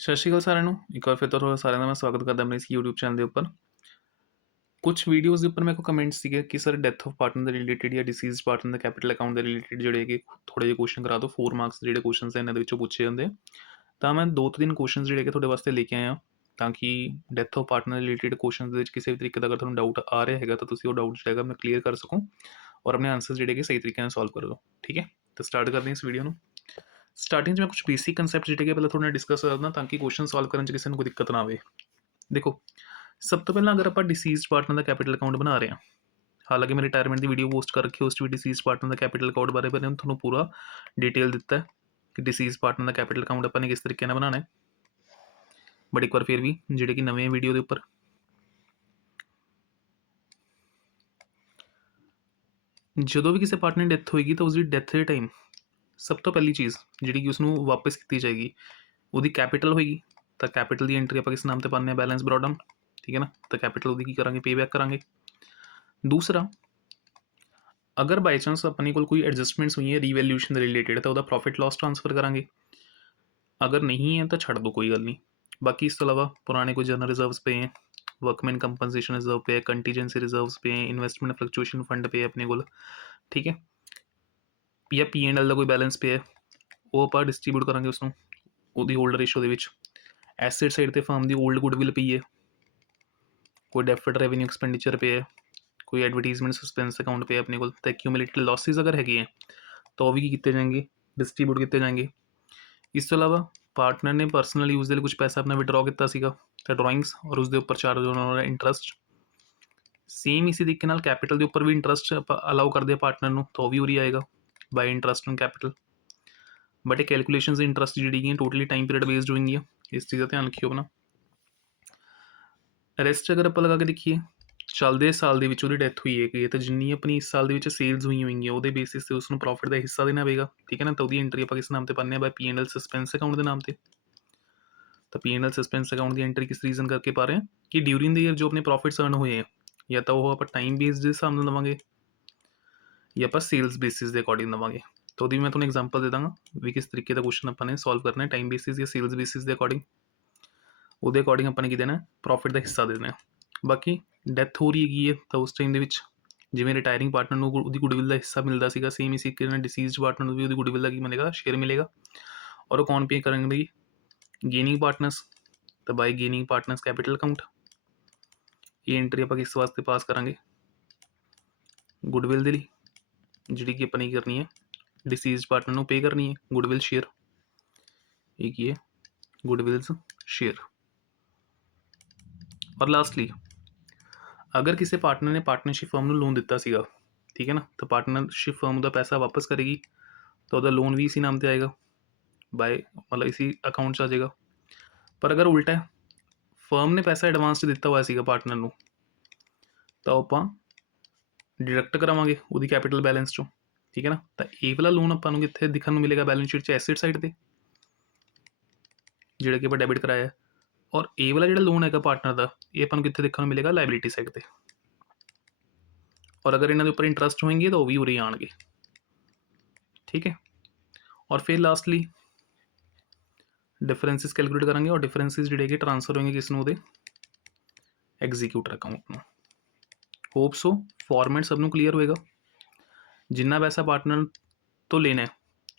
ਸਤਿ ਸ਼੍ਰੀ ਅਕਾਲ ਸਾਰਿਆਂ ਨੂੰ। ਇੱਕ ਵਾਰ ਫਿਰ ਤੋਂ ਤੁਹਾਡਾ ਸਾਰਿਆਂ ਦਾ ਮੈਂ ਸਵਾਗਤ ਕਰਦਾ ਆਪਣੇ ਇਸ YouTube ਚੈਨਲ ਦੇ ਉੱਪਰ। ਕੁਝ ਵੀਡੀਓਜ਼ ਦੇ ਉੱਪਰ ਮੇਰੇ ਕੋਲ ਕਮੈਂਟਸ ਸੀਗੇ ਕਿ ਸਰ ਡੈਥ ਆਫ ਪਾਰਟਨਰ ਦੇ ਰਿਲੇਟਡ ਜਾਂ ਡਿਸੀਜ਼ਡ ਪਾਰਟਨਰ ਦਾ ਕੈਪੀਟਲ ਅਕਾਊਂਟ ਦੇ ਰਿਲੇਟਡ ਜਿਹੜੇ ਹੈਗੇ ਥੋੜ੍ਹੇ ਜਿਹੇ ਕੁਐਸਚਨ ਕਰਾ ਦਿਓ। 4 ਮਾਰਕਸ ਦੇ ਜਿਹੜੇ ਕੁਐਸਚਨਸ ਇਹਨਾਂ ਦੇ ਵਿੱਚੋਂ ਪੁੱਛੇ ਜਾਂਦੇ ਆ। ਤਾਂ ਮੈਂ 2-3 ਕੁਐਸਚਨਸ ਜਿਹੜੇ ਕਿ ਤੁਹਾਡੇ ਵਾਸਤੇ ਲੈ ਕੇ ਆਇਆ ਤਾਂ ਕਿ death of partner related questions ਦੇ ਵਿੱਚ ਕਿਸੇ ਵੀ ਤਰੀਕੇ ਦਾ ਅਗਰ ਤੁਹਾਨੂੰ ਡਾਊਟ ਆ ਰਿਹਾ ਹੈਗਾ ਤਾਂ ਤੁਸੀਂ ਉਹ ਡਾਊਟ ਜਿਹੜਾ ਹੈਗਾ ਮੈਂ ਕਲੀਅਰ ਕਰ ਸਕੂੰ ਔਰ ਆਪਣੇ ਆਨਸਰਸ ਜਿਹੜੇ ਕਿ ਸਹੀ ਤਰੀਕੇ ਨਾਲ ਸੋਲਵ ਕਰ ਲਓ। ਠੀਕ ਹੈ, ਤਾਂ ਸਟਾਰਟ ਕਰਦੇ ਹਾਂ ਇਸ ਵੀਡੀਓ ਨੂੰ। ਸਟਾਰਟਿੰਗ 'ਚ ਮੈਂ ਕੁਝ ਬੇਸਿਕ ਕਨਸੈਪਟ ਜਿਹੜੇ ਕਿ ਪਹਿਲਾਂ ਤੁਹਾਡੇ ਨਾਲ ਡਿਸਕਸ ਕਰਦਾ ਤਾਂ ਕਿ ਕੁਐਸਚਨ ਸੋਲਵ ਕਰਨ 'ਚ ਕਿਸੇ ਨੂੰ ਕੋਈ ਦਿੱਕਤ ਨਾ ਆਵੇ। ਦੇਖੋ, ਸਭ ਤੋਂ ਪਹਿਲਾਂ ਅਗਰ ਆਪਾਂ ਡਿਸੀਜ਼ਡ ਪਾਰਟਨਰ ਦਾ ਕੈਪੀਟਲ ਅਕਾਊਂਟ ਬਣਾ ਰਹੇ ਹਾਂ, ਹਾਲਾਂਕਿ ਮੈਂ ਰਿਟਾਇਰਮੈਂਟ ਦੀ ਵੀਡੀਓ ਪੋਸਟ ਕਰ ਰੱਖੀ, ਉਸ 'ਚ ਵੀ ਡਿਸੀਜ਼ਡ ਪਾਰਟਨਰ ਦਾ ਕੈਪੀਟਲ ਅਕਾਊਂਟ ਬਾਰੇ ਮੈंने ਤੁਹਾਨੂੰ ਪੂਰਾ ਡਿਟੇਲ ਦਿੱਤਾ ਹੈ ਕਿ ਡਿਸੀਜ਼ਡ ਪਾਰਟਨਰ ਦਾ ਕੈਪੀਟਲ ਅਕਾਊਂਟ ਆਪਾਂ ਨੇ ਕਿਸ ਤਰੀਕੇ ਨਾਲ ਬਣਾਉਣਾ ਹੈ। ਬਟ ਇੱਕ ਵਾਰ ਫਿਰ ਵੀ ਜਿਹੜੇ ਕਿ ਨਵੇਂ ਵੀਡੀਓ ਦੇ ਉੱਪਰ ਜਦੋਂ ਵੀ ਕਿਸੇ ਪਾਰਟਨਰ ਦੀ ਡੈਥ ਹੋਏਗੀ ਤਾਂ ਉਸਦੀ ਡੈਥ ਦੇ ਟਾਈਮ ਸਭ ਤੋਂ ਪਹਿਲੀ ਚੀਜ਼ ਜਿਹੜੀ ਕਿ ਉਸਨੂੰ ਵਾਪਸ ਕੀਤੀ ਜਾਏਗੀ ਉਹਦੀ ਕੈਪੀਟਲ ਹੋਏਗੀ। ਤਾਂ ਕੈਪੀਟਲ ਦੀ ਐਂਟਰੀ ਆਪਾਂ ਕਿਸ ਨਾਮ ਤੇ ਪਾਉਂਦੇ ਹਾਂ? Balance brought down. ਠੀਕ ਹੈ ਨਾ, ਤਾਂ ਕੈਪੀਟਲ ਉਹਦੀ ਕੀ ਕਰਾਂਗੇ? ਪੇ ਬੈਕ ਕਰਾਂਗੇ। ਦੂਸਰਾ, ਅਗਰ ਬਾਈ ਚਾਂਸ ਆਪਣੇ ਕੋਲ ਕੋਈ ਐਡਜਸਟਮੈਂਟਸ ਹੋਈ ਹੈ ਰੀਵੈਲਿਊਸ਼ਨ ਦੇ ਰਿਲੇਟਡ ਤਾਂ ਉਹਦਾ ਪ੍ਰੋਫਿਟ ਲਾਸ ਟ੍ਰਾਂਸਫਰ ਕਰਾਂਗੇ। ਅਗਰ ਨਹੀਂ ਹੈ ਤਾਂ ਛੱਡ ਦੋ, ਕੋਈ ਗੱਲ ਨਹੀਂ। ਬਾਕੀ ਇਸ ਤੋਂ ਇਲਾਵਾ ਪੁਰਾਣੇ ਕੋਈ ਜਨਰਲ ਰਿਜ਼ਰਵਸ ਪਏ ਹੈ, ਵਰਕਮੈਨ ਕੰਪਨਸੇਸ਼ਨ ਰਿਜ਼ਰਵ ਪਏ ਹੈ, ਕੰਟੀਜੈਂਸੀ ਰਿਜ਼ਰਵਸ ਪਏ ਹੈ, ਇਨਵੈਸਟਮੈਂਟ ਫਲਕਚੁਏਸ਼ਨ ਫੰਡ ਪਏ ਆਪਣੇ ਕੋਲ। ਠੀਕ ਹੈ, ਜਾਂ P&L ਦਾ ਕੋਈ ਬੈਲੈਂਸ ਪਿਆ ਉਹ ਆਪਾਂ ਡਿਸਟਰੀਬਿਊਟ ਕਰਾਂਗੇ ਉਸਨੂੰ ਉਹਦੀ ਹੋਲਡ ਰੇਸ਼ੋ ਦੇ ਵਿੱਚ। ਐਸੈਟ ਸਾਈਡ ਤੇ ਫਰਮ ਦੀ ਓਲਡ ਗੁੱਡਵਿਲ ਪਈ ਹੈ, ਕੋਈ ਡੈਫਰਡ ਰੈਵਨਿਊ ਐਕਸਪੈਂਡੀਚਰ ਪਿਆ ਹੈ, ਕੋਈ ਐਡਵਰਟੀਜ਼ਮੈਂਟ ਸਸਪੈਂਸ ਅਕਾਊਂਟ ਪਿਆ ਆਪਣੇ ਕੋਲ। ਤਾਂ ਐਕਿਊਮੂਲੇਟਡ ਲਾਸਿਸ ਅਗਰ ਹੈਗੇ ਹੈ ਤਾਂ ਉਹ ਵੀ ਕੀ ਕੀਤੇ ਜਾਣਗੇ? ਡਿਸਟਰੀਬਿਊਟ ਕੀਤੇ ਜਾਣਗੇ। ਇਸ ਤੋਂ ਇਲਾਵਾ ਪਾਰਟਨਰ ਨੇ ਪਰਸਨਲ ਯੂਜ਼ ਦੇ ਲਈ ਕੁਝ ਪੈਸਾ ਆਪਣਾ ਵਿਡਰਾਅ ਕੀਤਾ ਸੀਗਾ ਤਾਂ ਡਰਾਇੰਗਸ ਔਰ ਉਸ ਦੇ ਉੱਪਰ ਚਾਰਜ ਹੋਣ ਵਾਲਾ ਇੰਟਰਸਟ। ਸੇਮ ਇਸੇ ਤਰੀਕੇ ਨਾਲ ਕੈਪੀਟਲ ਦੇ ਉੱਪਰ ਵੀ ਇੰਟਰਸਟ ਆਪਾਂ ਅਲਾਉ ਕਰਦੇ ਹਾਂ ਪਾਰਟਨਰ ਨੂੰ ਤਾਂ ਉਹ ਵੀ ਉਰੀ ਆਏਗਾ ਬਾਈ ਇੰਟਰਸਟ ਔਨ ਕੈਪੀਟਲ। ਬਟ ਇਹ ਕੈਲਕੂਲੇਸ਼ਨਸ ਇੰਟਰਸਟ ਜਿਹੜੀ ਹੈਗੀਆਂ ਟੋਟਲੀ ਟਾਈਮ ਪੀਰੀਅਡ ਬੇਸਡ ਹੋਣਗੀਆਂ, ਇਸ ਚੀਜ਼ ਦਾ ਧਿਆਨ ਰੱਖਿਓ ਆਪਣਾ। ਰੈਸਟ ਅਗਰ ਆਪਾਂ ਲਗਾ ਕੇ ਦੇਖੀਏ, ਚੱਲਦੇ ਸਾਲ ਦੇ ਵਿੱਚ ਉਹਦੀ ਡੈਥ ਹੋਈ ਹੈਗੀ ਤਾਂ ਜਿੰਨੀ ਆਪਣੀ ਇਸ ਸਾਲ ਦੇ ਵਿੱਚ ਸੇਲਸ ਹੋਈਆਂ ਹੋਈਆਂ ਉਹਦੇ ਬੇਸਿਸ ਤੇ ਉਸਨੂੰ ਪ੍ਰੋਫਿਟ ਦਾ ਹਿੱਸਾ ਦੇਣਾ ਪਵੇਗਾ। ਠੀਕ ਹੈ ਨਾ, ਤਾਂ ਉਹਦੀ ਐਂਟਰੀ ਆਪਾਂ ਕਿਸ ਨਾਮ ਤੇ ਪਾਉਂਦੇ ਹਾਂ? ਬਾਈ P&L ਸਸਪੈਂਸ ਅਕਾਊਂਟ ਦੇ ਨਾਮ ਤੇ। ਤਾਂ P&L ਸਸਪੈਂਸ ਅਕਾਊਂਟ ਦੀ ਐਂਟਰੀ ਕਿਸ ਰੀਜ਼ਨ ਕਰਕੇ ਪਾ ਰਹੇ ਹਾਂ ਕਿ ਡਿਊਰਿੰਗ ਦ ਈਅਰ ਜੋ ਆਪਣੇ ਪ੍ਰੋਫਿਟਸ ਅਰਨ ਹੋਏ ਆ ਜਾਂ ਤਾਂ ਉਹ ਆਪਾਂ ਟਾਈਮ ਬੇਸਡ ਦੇ ਹਿਸਾਬ ਨਾਲ ਦੇਵਾਂਗੇ ਜਾਂ ਆਪਾਂ ਸੇਲਸ ਬੇਸਿਸ ਦੇ ਅਕੋਰਡਿੰਗ ਦੇਵਾਂਗੇ। ਤਾਂ ਉਹਦੀ ਮੈਂ ਤੁਹਾਨੂੰ ਐਗਜ਼ਾਮਪਲ ਦੇ ਦਾਂਗਾ ਵੀ ਕਿਸ ਤਰੀਕੇ ਦਾ ਕੁਐਸਚਨ ਆਪਾਂ ਨੇ ਸੋਲਵ ਕਰਨਾ ਹੈ ਟਾਈਮ ਬੇਸਿਸ ਜਾਂ ਸੇਲਸ ਬੇਸਿਸ ਦੇ ਅਕੋਰਡਿੰਗ। ਉਹਦੇ ਅਕੋਰਡਿੰਗ ਆਪਾਂ ਨੇ ਕੀ ਦੇਣਾ? ਪ੍ਰੋਫਿਟ ਦਾ ਹਿੱਸਾ ਦੇ ਦੇਣਾ। ਬਾਕੀ ਡੈਥ ਹੋ ਰਹੀ ਹੈਗੀ ਹੈ ਤਾਂ ਉਸ ਟਾਈਮ ਦੇ ਵਿੱਚ ਜਿਵੇਂ ਰਿਟਾਇਰਿੰਗ ਪਾਰਟਨਰ ਨੂੰ ਉਹਦੀ ਗੁੱਡਵਿਲ ਦਾ ਹਿੱਸਾ ਮਿਲਦਾ ਸੀਗਾ, ਸੇਮ ਇਸੇ ਤਰੀਕੇ ਨਾਲ ਡਿਸੀਜ਼ਡ ਪਾਰਟਨਰ ਨੂੰ ਵੀ ਉਹਦੀ ਗੁੱਡਵਿਲ ਦਾ ਕੀ ਮਿਲੇਗਾ? ਸ਼ੇਅਰ ਮਿਲੇਗਾ। ਔਰ ਉਹ ਕੌਣ ਪੇ ਕरेंगे ਬਈ? Gaining partners. ਤਾਂ ਬਾਈ ਗੇਨਿੰਗ ਪਾਰਟਨਰਸ ਕੈਪੀਟਲ ਅਕਾਊਂਟ। ਇਹ ਐਂਟਰੀ ਆਪਾਂ ਕਿਸ ਵਾਸਤੇ ਪਾਸ ਕਰਾਂਗੇ? ਗੁੱਡਵਿਲ ਦੇ ਲਈ, ਜਿਹੜੀ ਕਿ ਆਪਾਂ ਨੇ ਕਰਨੀ ਹੈ ਡਿਸੀਜ਼ਡ ਪਾਰਟਨਰ ਨੂੰ ਪੇ ਕਰਨੀ ਹੈ ਗੁੱਡਵਿਲ ਸ਼ੇਅਰ। ਇਹ ਕੀ ਹੈ? ਗੁੱਡਵਿਲਸ ਸ਼ੇਅਰ। ਔਰ ਲਾਸਟਲੀ, ਅਗਰ ਕਿਸੇ ਪਾਰਟਨਰ ਨੇ ਪਾਰਟਨਰਸ਼ਿਪ ਫਰਮ ਨੂੰ ਲੋਨ ਦਿੱਤਾ ਸੀਗਾ, ਠੀਕ ਹੈ ਨਾ, ਤਾਂ ਪਾਰਟਨਰਸ਼ਿਪ ਫਰਮ ਦਾ ਪੈਸਾ ਵਾਪਸ ਕਰੇਗੀ ਤਾਂ ਉਹਦਾ ਲੋਨ ਵੀ ਇसी ਨਾਮ ਤੇ ਆਏਗਾ ਬਾਏ, ਮਤਲਬ ਇसी ਅਕਾਊਂਟ 'ਚ ਆ ਜਾਏਗਾ। ਪਰ ਅਗਰ ਉਲਟਾ ਹੈ, ਫਰਮ ਨੇ ਪੈਸਾ ਐਡਵਾਂਸ 'ਚ ਦਿੱਤਾ ਹੋਇਆ ਸੀਗਾ ਪਾਰਟਨਰ ਨੂੰ ਤਾਂ ਆਪਾਂ ਡਿਡਕਟ ਕਰਾਵਾਂਗੇ ਉਹਦੀ ਕੈਪੀਟਲ ਬੈਲੈਂਸ 'ਚੋਂ। ਠੀਕ ਹੈ ਨਾ, ਤਾਂ ਇਹ ਵਾਲਾ ਲੋਨ ਆਪਾਂ ਨੂੰ ਕਿੱਥੇ ਦਿਖਣ ਨੂੰ ਮਿਲੇਗਾ? ਬੈਲੈਂਸ ਸ਼ੀਟ 'ਚ ਐਸਿਡ ਸਾਈਡ ਤੇ, ਜਿਹੜਾ ਕਿ ਆਪਾਂ ਡੈਬਿਟ ਕਰਾਇਆ। ਔਰ ਇਹ ਵਾਲਾ ਜਿਹੜਾ ਲੋਨ ਹੈਗਾ ਪਾਰਟਨਰ ਦਾ ਇਹ ਆਪਾਂ ਨੂੰ ਕਿੱਥੇ ਦੇਖਣ ਨੂੰ ਮਿਲੇਗਾ? ਲਾਇਬਿਲਿਟੀ ਸਾਈਡ ਤੇ। ਔਰ ਅਗਰ ਇਹਨਾਂ ਦੇ ਉੱਪਰ ਇੰਟਰਸਟ ਹੋਏंगे ਤਾਂ ਉਹ ਵੀ ਉਰੇ ਆਣਗੇ। ਠੀਕ ਹੈ, ਔਰ ਫਿਰ ਲਾਸਟਲੀ ਡਿਫਰੈਂਸਿਸ ਕੈਲਕੂਲੇਟ ਕਰਾਂਗੇ ਔਰ ਡਿਫਰੈਂਸਿਸ ਜਿਹੜੇ ਕਿ ਟ੍ਰਾਂਸਫਰ ਹੋਣਗੇ ਕਿਸ ਨੂੰ? ਉਹਦੇ ਐਗਜ਼ੀਕਿਊਟਰ ਅਕਾਊਂਟ ਨੂੰ। ਹੋਪ ਸੋ ਫਾਰਮੈਟ ਸਭ ਨੂੰ ਕਲੀਅਰ ਹੋਏਗਾ। ਜਿੰਨਾ ਪੈਸਾ ਪਾਰਟਨਰ ਤੋਂ ਲੈਣਾ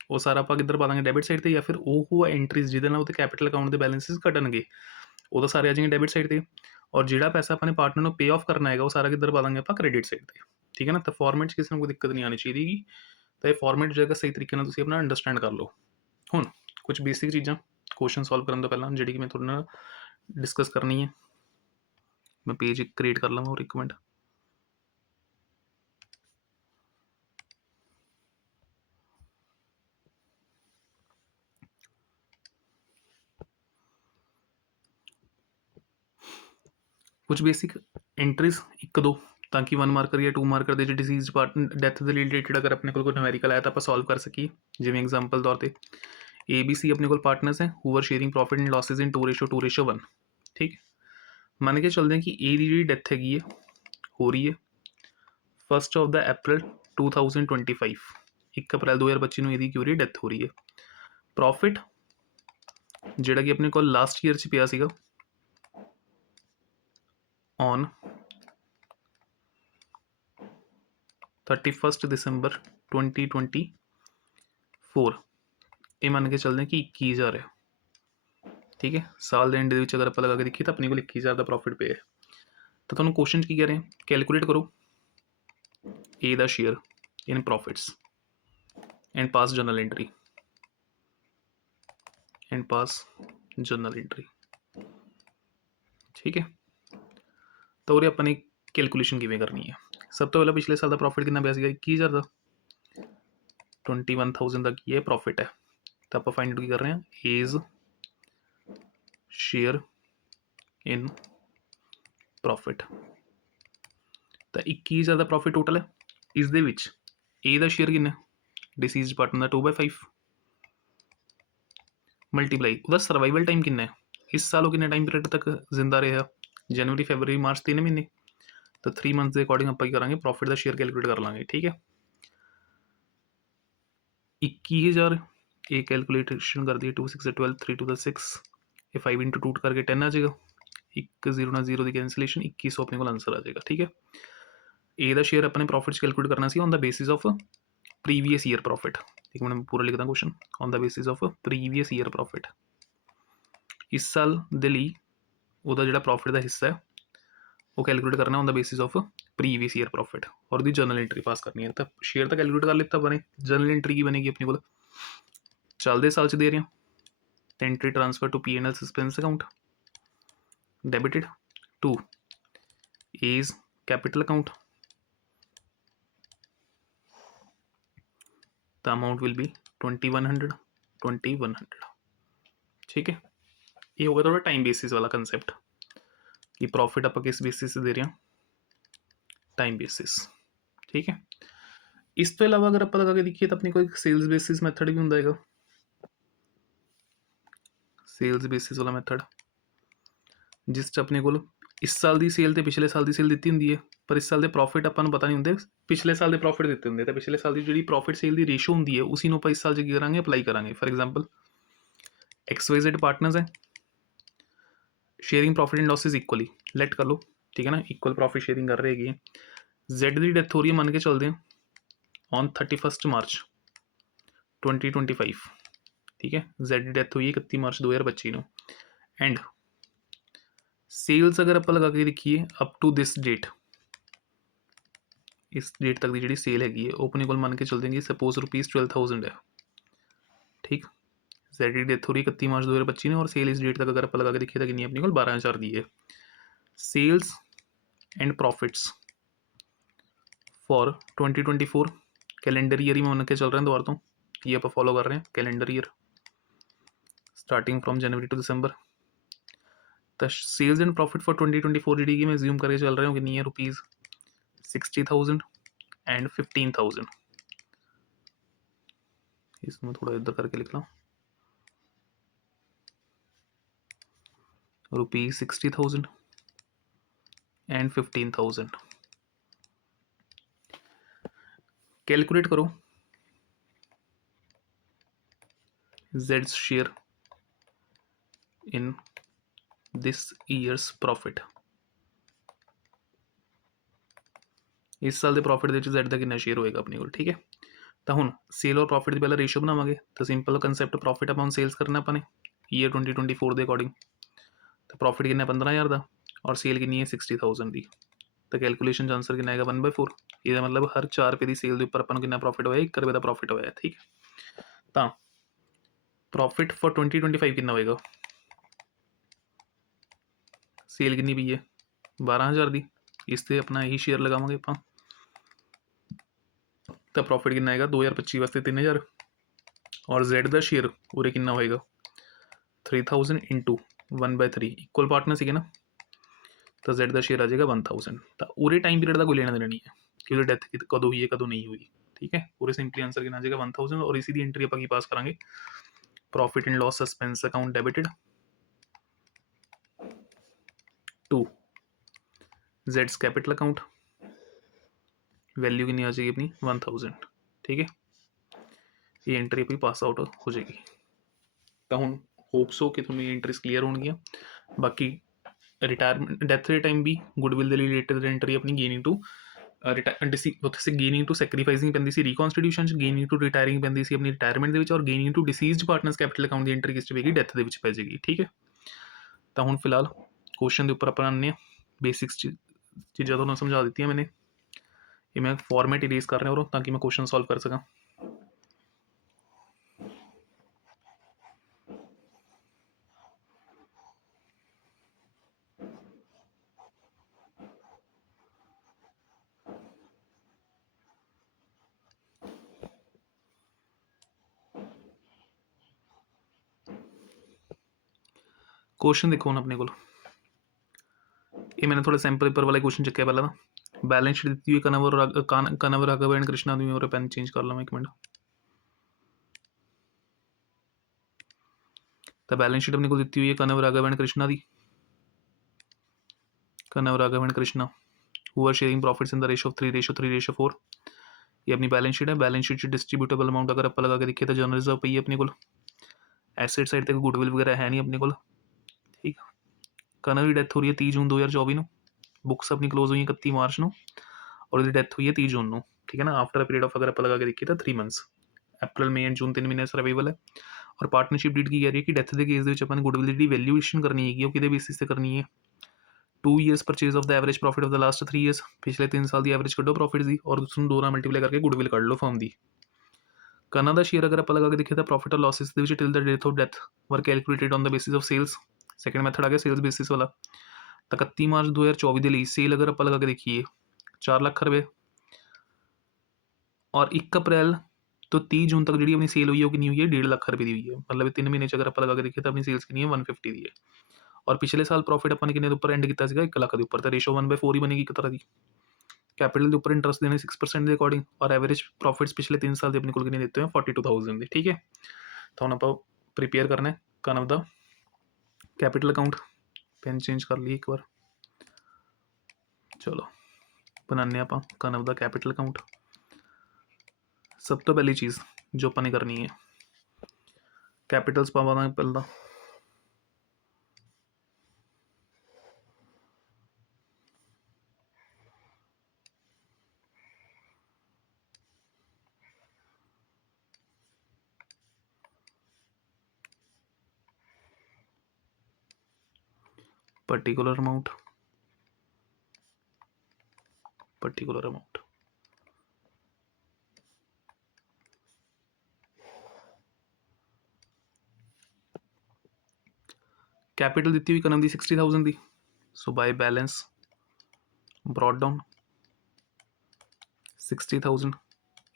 ਉਹ ਸਾਰਾ ਆਪਾਂ ਕਿੱਧਰ ਪਾ ਦਾਂਗੇ? ਡੈਬਿਟ ਸਾਈਡ ਤੇ। ਜਾਂ ਫਿਰ ਉਹ ਐਂਟਰੀਜ਼ ਜਿਹਦੇ ਨਾਲ ਉਹਦੇ ਕੈਪੀਟਲ ਅਕਾਊਂਟ ਦੇ ਬੈਲੈਂਸਿਸ ਘਟਣਗੇ ਉਹ ਤਾਂ ਸਾਰੇ ਆ ਜਾਣਗੇ ਡੈਬਿਟ ਸਾਈਡ ਤੇ। ਔਰ ਜਿਹੜਾ ਪੈਸਾ ਆਪਾਂ ਨੇ ਪਾਰਟਨਰ ਨੂੰ ਪੇ ਆਫ ਕਰਨਾ ਹੈਗਾ ਉਹ ਸਾਰਾ ਕਿੱਧਰ ਪਾ ਦਾਂਗੇ ਆਪਾਂ? ਕ੍ਰੈਡਿਟ ਸਾਈਡ ਤੇ। ਠੀਕ ਹੈ ਨਾ, ਤਾਂ ਫਾਰਮੈਟ 'ਚ ਕਿਸੇ ਨੂੰ ਕੋਈ ਦਿੱਕਤ ਨਹੀਂ ਆਉਣੀ ਚਾਹੀਦੀ। ਤਾਂ ਇਹ ਫਾਰਮੈਟ ਜਿਹੜਾ ਸਹੀ ਤਰੀਕੇ ਨਾਲ ਤੁਸੀਂ ਆਪਣਾ ਅੰਡਰਸਟੈਂਡ ਕਰ ਲਓ। ਹੁਣ ਕੁਝ ਬੇਸਿਕ ਚੀਜ਼ਾਂ ਕੁਐਸਚਨ ਸੋਲਵ ਕਰਨ ਤੋਂ ਪਹਿਲਾਂ ਜਿਹੜੀ ਕਿ ਮੈਂ ਤੁਹਾਡੇ ਨਾਲ ਡਿਸਕਸ ਕਰਨੀ ਹੈ। ਮੈਂ ਪੇਜ ਕ੍ਰੀਏਟ ਕਰ ਲਵਾਂ ਔਰ ਇੱਕ ਮਿੰਟ। ਕੁਝ ਬੇਸਿਕ ਐਂਟਰੀਜ਼ 1-2 ਤਾਂ ਕਿ 1 ਮਾਰਕਰ ਜਾਂ 2 ਮਾਰਕਰ ਦੇ ਡਿਸੀਜ਼ਡ ਪਾਰਟਨਰ ਡੈਥ ਦੇ ਰਿਲੇਟਡ ਅਗਰ ਆਪਣੇ ਕੋਲ ਕੋਈ ਨਿਊਮੈਰੀਕਲ ਆਇਆ ਤਾਂ ਆਪਾਂ ਸੋਲਵ ਕਰ ਸਕੀਏ। ਜਿਵੇਂ ਐਗਜ਼ਾਮਪਲ ਤੌਰ ਤੇ ABC ਆਪਣੇ ਕੋਲ ਪਾਰਟਨਰਸ ਹੈ who are sharing profit and losses in 2:2:1। ਠੀਕ, ਮੰਨ ਕੇ ਚੱਲਦੇ ਹਾਂ ਕਿ A ਦੀ ਜਿਹੜੀ ਡੈਥ ਹੈਗੀ ਹੈ ਹੋ ਰਹੀ ਹੈ 1 April 2025। 1 ਅਪ੍ਰੈਲ 2025 ਨੂੰ ਇਹਦੀ ਕੀ ਹੋ ਰਹੀ ਹੈ? ਡੈਥ ਹੋ ਰਹੀ ਹੈ। ਪ੍ਰੋਫਿਟ ਜਿਹੜਾ ਕਿ ਆਪਣੇ ਕੋਲ ਲਾਸਟ ਈਅਰ 'ਚ ਪਿਆ ਸੀਗਾ ਔਨ 31 ਦਸੰਬਰ 2024 ਇਹ ਮੰਨ ਕੇ ਚੱਲਦੇ ਹਾਂ ਕਿ 21,000 ਹੈ। ਠੀਕ ਹੈ, ਸਾਲ ਦੇ ਐਂਡ ਦੇ ਵਿੱਚ ਅਗਰ ਆਪਾਂ ਲਗਾ ਕੇ ਦੇਖੀਏ ਤਾਂ ਆਪਣੇ ਕੋਲ 21,000 ਦਾ ਪ੍ਰੋਫਿਟ ਪਿਆ ਹੈ। ਤਾਂ ਤੁਹਾਨੂੰ ਕੁਐਸਚਨ 'ਚ ਕੀ ਕਹਿ ਰਹੇ ਕੈਲਕੂਲੇਟ ਕਰੋ ਏ ਦਾ share in profits and pass journal entry ਠੀਕ ਹੈ। ਤਾਂ ਉਰੇ ਆਪਾਂ ਨੇ ਕੈਲਕੂਲੇਸ਼ਨ ਕਿਵੇਂ ਕਰਨੀ ਹੈ। ਸਭ ਤੋਂ ਪਹਿਲਾਂ ਪਿਛਲੇ ਸਾਲ ਦਾ ਪ੍ਰੋਫਿਟ ਕਿੰਨਾ ਪਿਆ ਸੀਗਾ 21,000 ਦਾ 21,000 ਦਾ ਕੀ ਹੈ ਪ੍ਰੋਫਿਟ ਹੈ। ਤਾਂ ਆਪਾਂ ਫਾਈਂਡ ਆਊਟ ਕੀ ਕਰ ਰਹੇ ਹਾਂ ਏਜ਼ ਸ਼ੇਅਰ ਇਨ ਪ੍ਰੋਫਿਟ। ਤਾਂ 21,000 ਦਾ ਪ੍ਰੋਫਿਟ ਟੋਟਲ ਹੈ। ਇਸ ਦੇ ਵਿੱਚ ਏ ਦਾ ਸ਼ੇਅਰ ਕਿੰਨਾ ਡਿਸੀਜ਼ਡ ਪਾਰਟਨਰ ਦਾ 2/5 ਮਲਟੀਪਲਾਈ ਉਹਦਾ ਸਰਵਾਈਵਲ ਟਾਈਮ ਕਿੰਨਾ ਹੈ। ਇਸ ਸਾਲ ਉਹ ਕਿੰਨੇ ਟਾਈਮ ਪੀਰੀਅਡ ਤੱਕ ਜ਼ਿੰਦਾ ਰਿਹਾ ਜਨਵਰੀ ਫੈਬਰਰੀ ਮਾਰਚ 3 ਮਹੀਨੇ। ਤਾਂ 3 ਮੰਥ ਦੇ ਅਕੋਰਡਿੰਗ ਆਪਾਂ ਕੀ ਕਰਾਂਗੇ ਪ੍ਰੋਫਿਟ ਦਾ ਸ਼ੇਅਰ ਕੈਲਕੂਲੇਟ ਕਰ ਲਾਂਗੇ। ਠੀਕ ਹੈ 21,000 ਇਹ ਕੈਲਕੂਲੇਸ਼ਨ ਕਰਦੀ ਹੈ 2 6 12 3 2 6 ਇਹ 5 ਇੰਟੂ 2 ਕਰਕੇ 10 ਆ ਜਾਏਗਾ। 1 0 ਨਾਲ 0 ਦੀ ਕੈਂਸਲੇਸ਼ਨ 2100 ਆਪਣੇ ਕੋਲ ਆਂਸਰ ਆ ਜਾਏਗਾ। ਠੀਕ ਹੈ ਏ ਦਾ ਸ਼ੇਅਰ ਆਪਣੇ ਪ੍ਰੋਫਿਟ 'ਚ ਕੈਲਕੂਲੇਟ ਕਰਨਾ ਸੀ on the basis of previous year profit. ਇੱਕ ਮਿੰਟ ਪੂਰਾ ਲਿਖਦਾ question on the basis of previous year profit. ਇਸ ਸਾਲ ਦੇ ਲਈ ਉਹਦਾ ਜਿਹੜਾ ਪ੍ਰੋਫਿਟ ਦਾ ਹਿੱਸਾ ਹੈ ਉਹ ਕੈਲਕੂਲੇਟ ਕਰਨਾ on the basis of previous year profit ਔਰ ਉਹਦੀ ਜਰਨਲ ਐਂਟਰੀ ਪਾਸ ਕਰਨੀ ਹੈ। ਤਾਂ ਸ਼ੇਅਰ ਤਾਂ ਕੈਲਕੂਲੇਟ ਕਰ ਲਿੱਤਾ ਬਣੇ ਜਰਨਲ ਐਂਟਰੀ ਕੀ ਬਣੇਗੀ ਆਪਣੇ ਕੋਲ ਚੱਲਦੇ ਸਾਲ 'ਚ ਦੇ ਰਹੇ ਹਾਂ ਤਾਂ entry transfer to P&L suspense account debited to A's capital account the amount will be 2100 ठीक है। ये होगा थोड़ा टाइम बेसिस वाला कंसेप्ट कि प्रॉफिट आप किस बेसिस से दे रहे हैं टाइम बेसिस। ठीक है इस तो इलावा अगर आप लगा के देखिए तो अपने कोई सेल्स बेसिस मैथड भी होंगे सेल्स बेसिस वाला मैथड जिस अपने को इस साल की सेल तो पिछले साल की सेल दी होंगी है पर इस साल के प्रॉफिट अपन पता नहीं होंगे पिछले साल के प्रॉफिट दिते होंगे तो पिछले साल की जी प्रॉफिट सेल की रेशो होंगी है उसी आप इस साल की करेंगे अपलाई करेंगे। फॉर एग्जाम्पल XYZ पार्टनर्स है sharing profit and losses equally let कर लो ठीक है ना इक्वल प्रॉफिट शेयरिंग कर रही है। Z की डेथ हो रही है मान के चलते हैं ऑन 31 मार्च 2025 ठीक है Z की डेथ हुई है 31 मार्च 2025 ਨੂੰ एंड सेल्स अगर आप लगा के देखिए अप टू दिस डेट इस डेट तक की जी सेल हैगी है अपने को मान के चलते हैं सपोज ₹12,000 है ठीक। Z की डेथ हो रही है 31 मार्च 2025 ने और सेल इस डेट तक अगर आप लगा के देखिए तो कितनी अपने को 12,000 दी है। Sales and profits for 2024 calendar year ही मान के चल रहे हैं दोबारा तो ये आप फॉलो कर रहे हैं calendar year starting from January to December. तो सेल्स एंड प्रॉफिट फॉर 2024 जी मैं एज्यूम करके चल रहा हूँ कितनी है ₹60,000 एंड 15,000 इसमें थोड़ा इधर करके लिख लो ₹60,000 एंड 15,000 कैलकुलेट करो Z's share in this year's profit। इस साल के प्रॉफिट Z का कितना शेयर होएगा अपने को ठीक है। तो हुण सेल और प्रॉफिट की पहले रेशो बनावांगे तो सिंपल कंसैप्ट प्रॉफिट अपन सेल्स करना अपने ईयर 2024 के अकॉर्डिंग तो प्रॉफिट कितना 15,000 का और सेल कितनी है 60,000 की। तो कैलकुलेशन आंसर कितना आएगा 1/4 ये मतलब हर 4 रुपये की सेल के उपर अपन कितना प्रॉफिट होया 1 रुपये का प्रॉफिट होया ठीक है। तो प्रॉफिट फॉर 2025 कितना होएगा सेल कितनी पी है 12,000 की इससे अपना यही शेयर लगावे आप तो प्रॉफिट कितना आएगा 2025 वास्ते 3,000 और Z का शेयर उरे कितना होएगा 3,000 इंटू 1/3 इक्वल पार्टनर सीगे ना तो Z का शेयर आ जाएगा 1,000। तो उरे टाइम पीरियड का कोई लेना देना नहीं है कि डेथ कदों हुई है कदों नहीं हुई ठीक है। पूरे सिंपली आंसर कितना आ जाएगा 1,000 और इसी की एंट्री आप पास करांगे profit and loss suspense account debited to Z's capital account value कितनी आ जाएगी अपनी 1,000 ठीक है। ये एंट्री अपनी पास आउट हो जाएगी। तो हुण ਹੋਪ ਸੋ ਕਿ ਤੁਹਾਨੂੰ ਇਹ ਐਂਟਰੀਜ਼ ਕਲੀਅਰ ਹੋਣਗੀਆਂ। ਬਾਕੀ ਰਿਟਾਇਰਮੈਂਟ ਡੈਥ ਦੇ ਟਾਈਮ ਵੀ ਗੁੱਡਵਿਲ ਦੇ ਰਿਲੇਟਡ ਐਂਟਰੀ ਆਪਣੀ ਗੇਨਿੰਗ ਟੂ ਉੱਥੇ ਗੇਨਿੰਗ ਟੂ ਸੈਕਰੀਫਾਈਸਿੰਗ ਪੈਂਦੀ ਸੀ ਰੀਕਨਸਟੀਟਿਊਸ਼ਨ 'ਚ, ਗੇਨਿੰਗ ਟੂ ਰਿਟਾਇਰਿੰਗ ਪੈਂਦੀ ਸੀ ਆਪਣੀ ਰਿਟਾਇਰਮੈਂਟ ਦੇ ਵਿੱਚ, ਔਰ gaining to deceased partners capital account ਦੀ ਐਂਟਰੀ ਕਿਸ 'ਚ ਪਏਗੀ, ਡੈਥ ਦੇ ਵਿੱਚ ਪੈ ਜਾਏਗੀ। ਠੀਕ ਹੈ, ਤਾਂ ਹੁਣ ਫਿਲਹਾਲ ਕੁਐਸਚਨ ਦੇ ਉੱਪਰ ਆਪਾਂ ਆਉਂਦੇ ਹਾਂ। ਬੇਸਿਕਸ ਚੀਜ਼ਾਂ ਤੁਹਾਨੂੰ ਸਮਝਾ ਦਿੱਤੀਆਂ ਮੈंने। ਇਹ ਮੈਂ ਫਾਰਮੈਟ ਇਰੇਜ਼ ਕਰ ਰਿਹਾ ਔਰ ਤਾਂ ਕਿ ਮੈਂ ਕੁਐਸਚਨ ਸੋਲਵ ਕਰ ਸਕਾਂ। क्वेश्चन देखो हम अपने को, ये मैंने थोड़ा सैंपल पेपर वाला क्वेश्चन चुकया पहला था। बैलेंस शीट दी हुई कनव राघव एंड कृष्णा दी, और पेन चेंज कर लवां एक मिनट। तो बैलेंस शीट अपने को दी हुई है कनव राघव एंड कृष्णा दी, Kanav Raghav and Krishna who are sharing profits in the ratio of 3:3:4। ये अपनी बैलेंस शीट है। बैलेंस शीट डिस्ट्रीब्यूटेबल अमाउंट अगर आप लगा के देखिए तो जनरल रिजर्व पई है अपने को, एसेट साइड तक गुडविल वगैरह है नहीं अपने को। ठीक, कनव की डेथ हो रही है 30 जून 2024 ਨੂੰ, बुक्स अपनी क्लोज हुई 31 मार्च ਨੂੰ, और ਉਹਦੀ ਡੈਥ ਹੋਈ ਹੈ 30 ਜੂਨ ਨੂੰ। ठीक है ना, आफ्टर अ पीरियड ऑफ अगर आप लगा के देखिए तो 3 months, April May and June 3 महीने सर्वाइवल है। और पार्टनरशिप डीड की कह रही है कि डेथ के केस ਦੇ अपन गुडविल की वैल्यूएशन करनी है ਉਹ ਕਿਹਦੇ बेसिस से करनी है, 2 years purchase of the average profit of the last 3 years, पिछले 3 साल की एवरेज कड्डो प्रॉफिट दी और उसमें 2 ਨਾਲ मल्टीप्लाई करके गुडविल कढ़ लो फर्म की। कना का शेयर अगर आप लगा के देखिए तो प्रॉफिट और losses till the death of death were calculated on the basis of sales. Second method आ गया सेल्स बेसिस वाला। तो 31 मार्च 2024 के लिए सेल अगर आप लगा के देखिए 4 लाख रुपये, और 1 अप्रैल तो 30 जून तक जी अपनी सेल हुई है वो कितनी हुई है 1.5 लाख रुपये की हुई है। मतलब 3 महीने अगर आप लगा के देखिए तो अपनी सेल्स कितनी है 150 दी है। और पिछले साल प्रॉफिट अपने कितने उपर एंड किया 1 लाख के उपर, तो रेशो 1/4 ही बनेगी एक तरह की। कैपिटल के उपर इंटरस्ट देने 6% के अकॉर्डिंग, और एवरेज प्रॉफिट्स पिछले 3 साल के अपने को कितने देते हैं 42,000 ठीक है। तो हम आप प्रिपेयर करना है कनव दा कैपिटल अकाउंट। पेन चेंज कर ली एक बार, चलो बनाने आप कनव दा कैपिटल अकाउंट। सब तो पहली चीज़ जो अपने करनी है कैपिटल्स पावा पहला, particular amount, particular amount, capital दी हुई कनव दी 60,000 दी। So by balance brought down 60,000।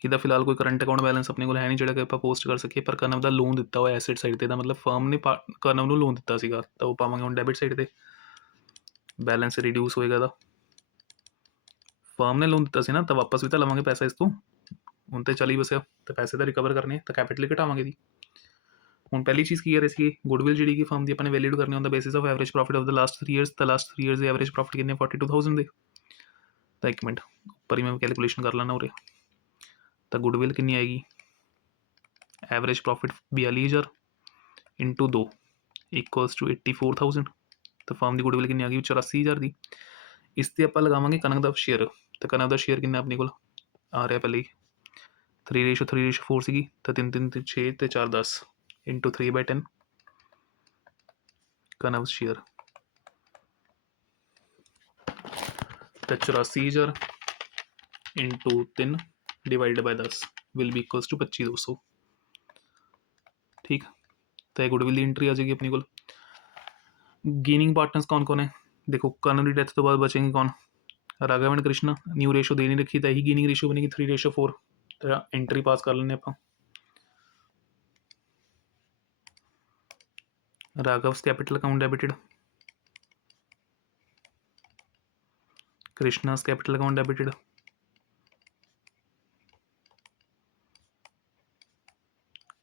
ਇਹਦਾ ਫਿਲਹਾਲ ਕੋਈ ਕਰੰਟ ਅਕਾਊਂਟ ਬੈਲੈਂਸ ਆਪਣੇ ਕੋਲ ਹੈ ਨਹੀਂ ਜਿਹੜਾ ਕਿ ਆਪਾਂ ਪੋਸਟ ਕਰ ਸਕੀਏ, ਪਰ ਕਨਵ ਦਾ ਲੋਨ ਦਿੱਤਾ ਹੋਇਆ ਐਸੈਟ ਸਾਈਡ ਤੇ, ਦਾ ਮਤਲਬ ਫਰਮ ਨੇ ਕਨਵ ਨੂੰ ਲੋਨ ਦਿੱਤਾ ਸੀਗਾ, ਤਾਂ ਉਹ ਪਾਵਾਂਗੇ ਹੁਣ ਡੈਬਿਟ ਸਾਈਡ ਤੇ। बैलेंस रिड्यूस होएगा तो फर्म ने लोन दिता सी ना, तो वापस भी तो लवांगे पैसा इस तो, हूँ तो चल ही बसिया, तो पैसे तो रिकवर करने, तो कैपिटल घटावांगे दी। हूँ पहली चीज़ की कह रहे थे गुडविल जी की फर्म की अपने वैल्यूड करनी on the basis of average profit of the last 3 years. तो लास्ट 3 ईयर्स एवरेज प्रॉफिट कितने 42,000 दे। तो एक मिनट ऊपर ही मैं कैलकुलेशन कर लेना उरे। तो गुडविल कितनी आएगी, average profit 42,000 into 2 equals to 84,000। तो फर्म की गुडविल कितनी आ गई 84,000 की। इस पर आप लगावे कनक का शेयर, तो कनक का शेयर कितना अपने को आ रहा पहले ही 3:3:4 सी, तो 3 3 6 तो 4 10 इंटू 3/10 कनक शेयर, तो 84,000 into 3 divide by 10 will be equals to 25,200। ठीक, तो गुडविल की एंट्री आ जाएगी अपने को। गेनिंग पार्टनर्स कौन कौन है, देखो कनव की डेथ तो बाद बचेंगे कौन, Raghav and Krishna. New ratio दे नहीं रखी तो यही गेनिंग रेशो बनेगी 3:4। तो एंट्री पास कर लेने आप। Raghav capital account debited, Krishna's capital account debited,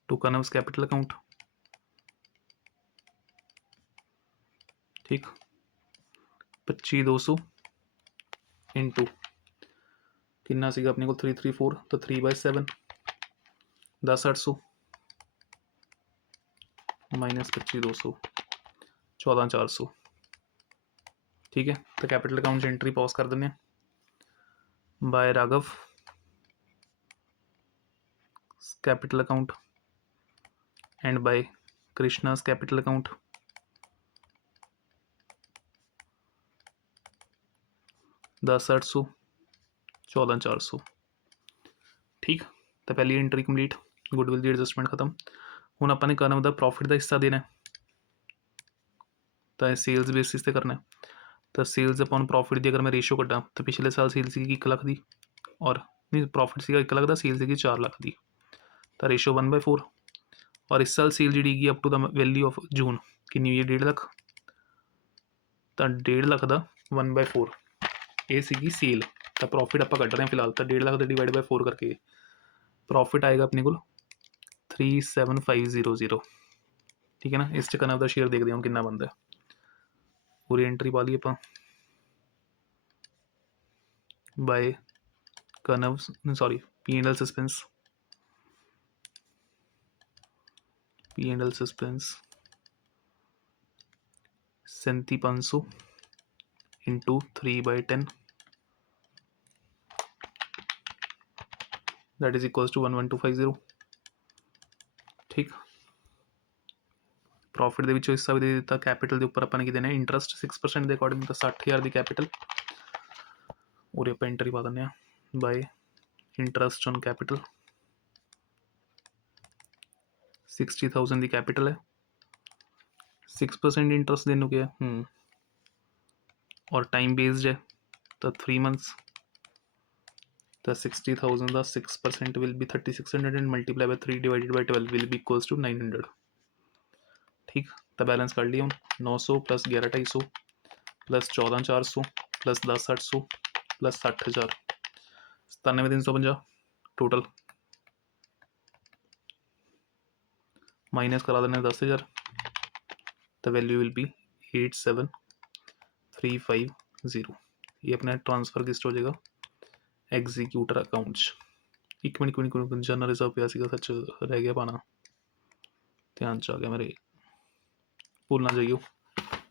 to Kanav's capital account. ठीक, 25,200 इंटू कितना सीगा अपने को 334, तो 3/7 10,800 -25,200 14,400 ठीक है। तो कैपिटल अकाउंट एंट्री पॉज कर दें। By Raghav capital account and by Krishna's capital account 10,800 14,400 ठीक। तो पहली एंट्री कंप्लीट, गुडविल की एडजस्टमेंट खत्म। हुण आपां ने करना उहदा प्रॉफिट का हिस्सा देना, तो सेल्स बेसिस ते करना। तो सेल्स अपॉन प्रॉफिट की अगर मैं रेशो कड्डां तो पिछले साल सेल्स सी 1 लाख की और नहीं प्रॉफिट सीगा 1 लाख का, सेल्स सी 4 लाख की, तो रेशो 1/4। और इस साल सेल जी up to the value of June कितनी हुई है 1.5 लाख, तो 1.5 लाख का 1/4 ये सी सेल। तो प्रॉफिट आप कट रहे हैं फिलहाल, तो 1.5 लाख डिवाइड बाय 4 करके प्रॉफिट आएगा अपने को 37500 ठीक है ना। इस चक्कर आपका शेयर देखते हैं कितना बनता है। पूरी एंट्री पा ली आप by Karnav sorry P&L suspense P&L suspense 37,500 into 3/10 that is equals to 11250 ठीक। प्रॉफिट के हिस्सा भी दे दिता। कैपिटल के उपर अपने की देना इंटरस्ट 6% के अकॉर्डिंग, तो 60,000 की कैपिटल और आप एंट्री पा दें बाय इंटरस्ट ऑन कैपिटल 60,000 की कैपिटल है, 6% इंटरस्ट देने के और टाइम बेस्ड है तो 3 मंथ्स, तो 60,000 का 6% will be 3600 and multiply by 3 divided by 12 will be equals to 900 ठीक। तो बैलेंस कर लिया हम 900 plus 11,250 plus 14,400 plus 10,800 plus 60,000 97,350 total minus करा देने 10,000, तो वैल्यू विल बी 87,350। ये अपना ट्रांसफर किस्ट हो जाएगा एग्जीक्यूटर अकाउंट्स। एक मिनट जनरल रिजर्व पे सच रह गया पाना, ध्यान च आ गया मेरे, भूलना चाहिए।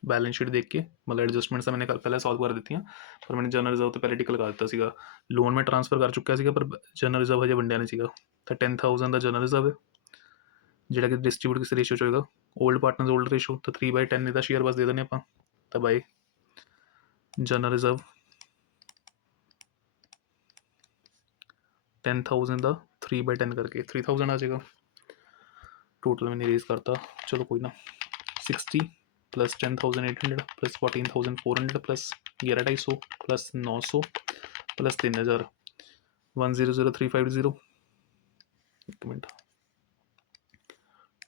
बैलेंस शीट देख के मतलब एडजस्टमेंट्स मैंने पहले सॉल्व कर दी हैं, पर मैंने जनरल रिजर्व तो पहले टिक लगा दिता सीगा। लोन में ट्रांसफर कर चुका सीगा पर जनरल रिजर्व हजे वंडिया नहीं सीगा। तो 10,000 का जनरल रिजर्व है जोड़ा कि डिस्ट्रीब्यूट किस रेशो च होएगा ओल्ड पार्टनर्स ओल्ड रेशो, तो 3/10 का शेयर बस दे देने आप, तो बाय जनरल रिजर्व 10,000 का 3/10 करके 3,000 आ जाएगा। टोटल मैंने रेज करता, चलो कोई ना 60 plus 10,800 plus 14,400 plus 11,250 plus 900 plus 3,000 100,350 एक मिनट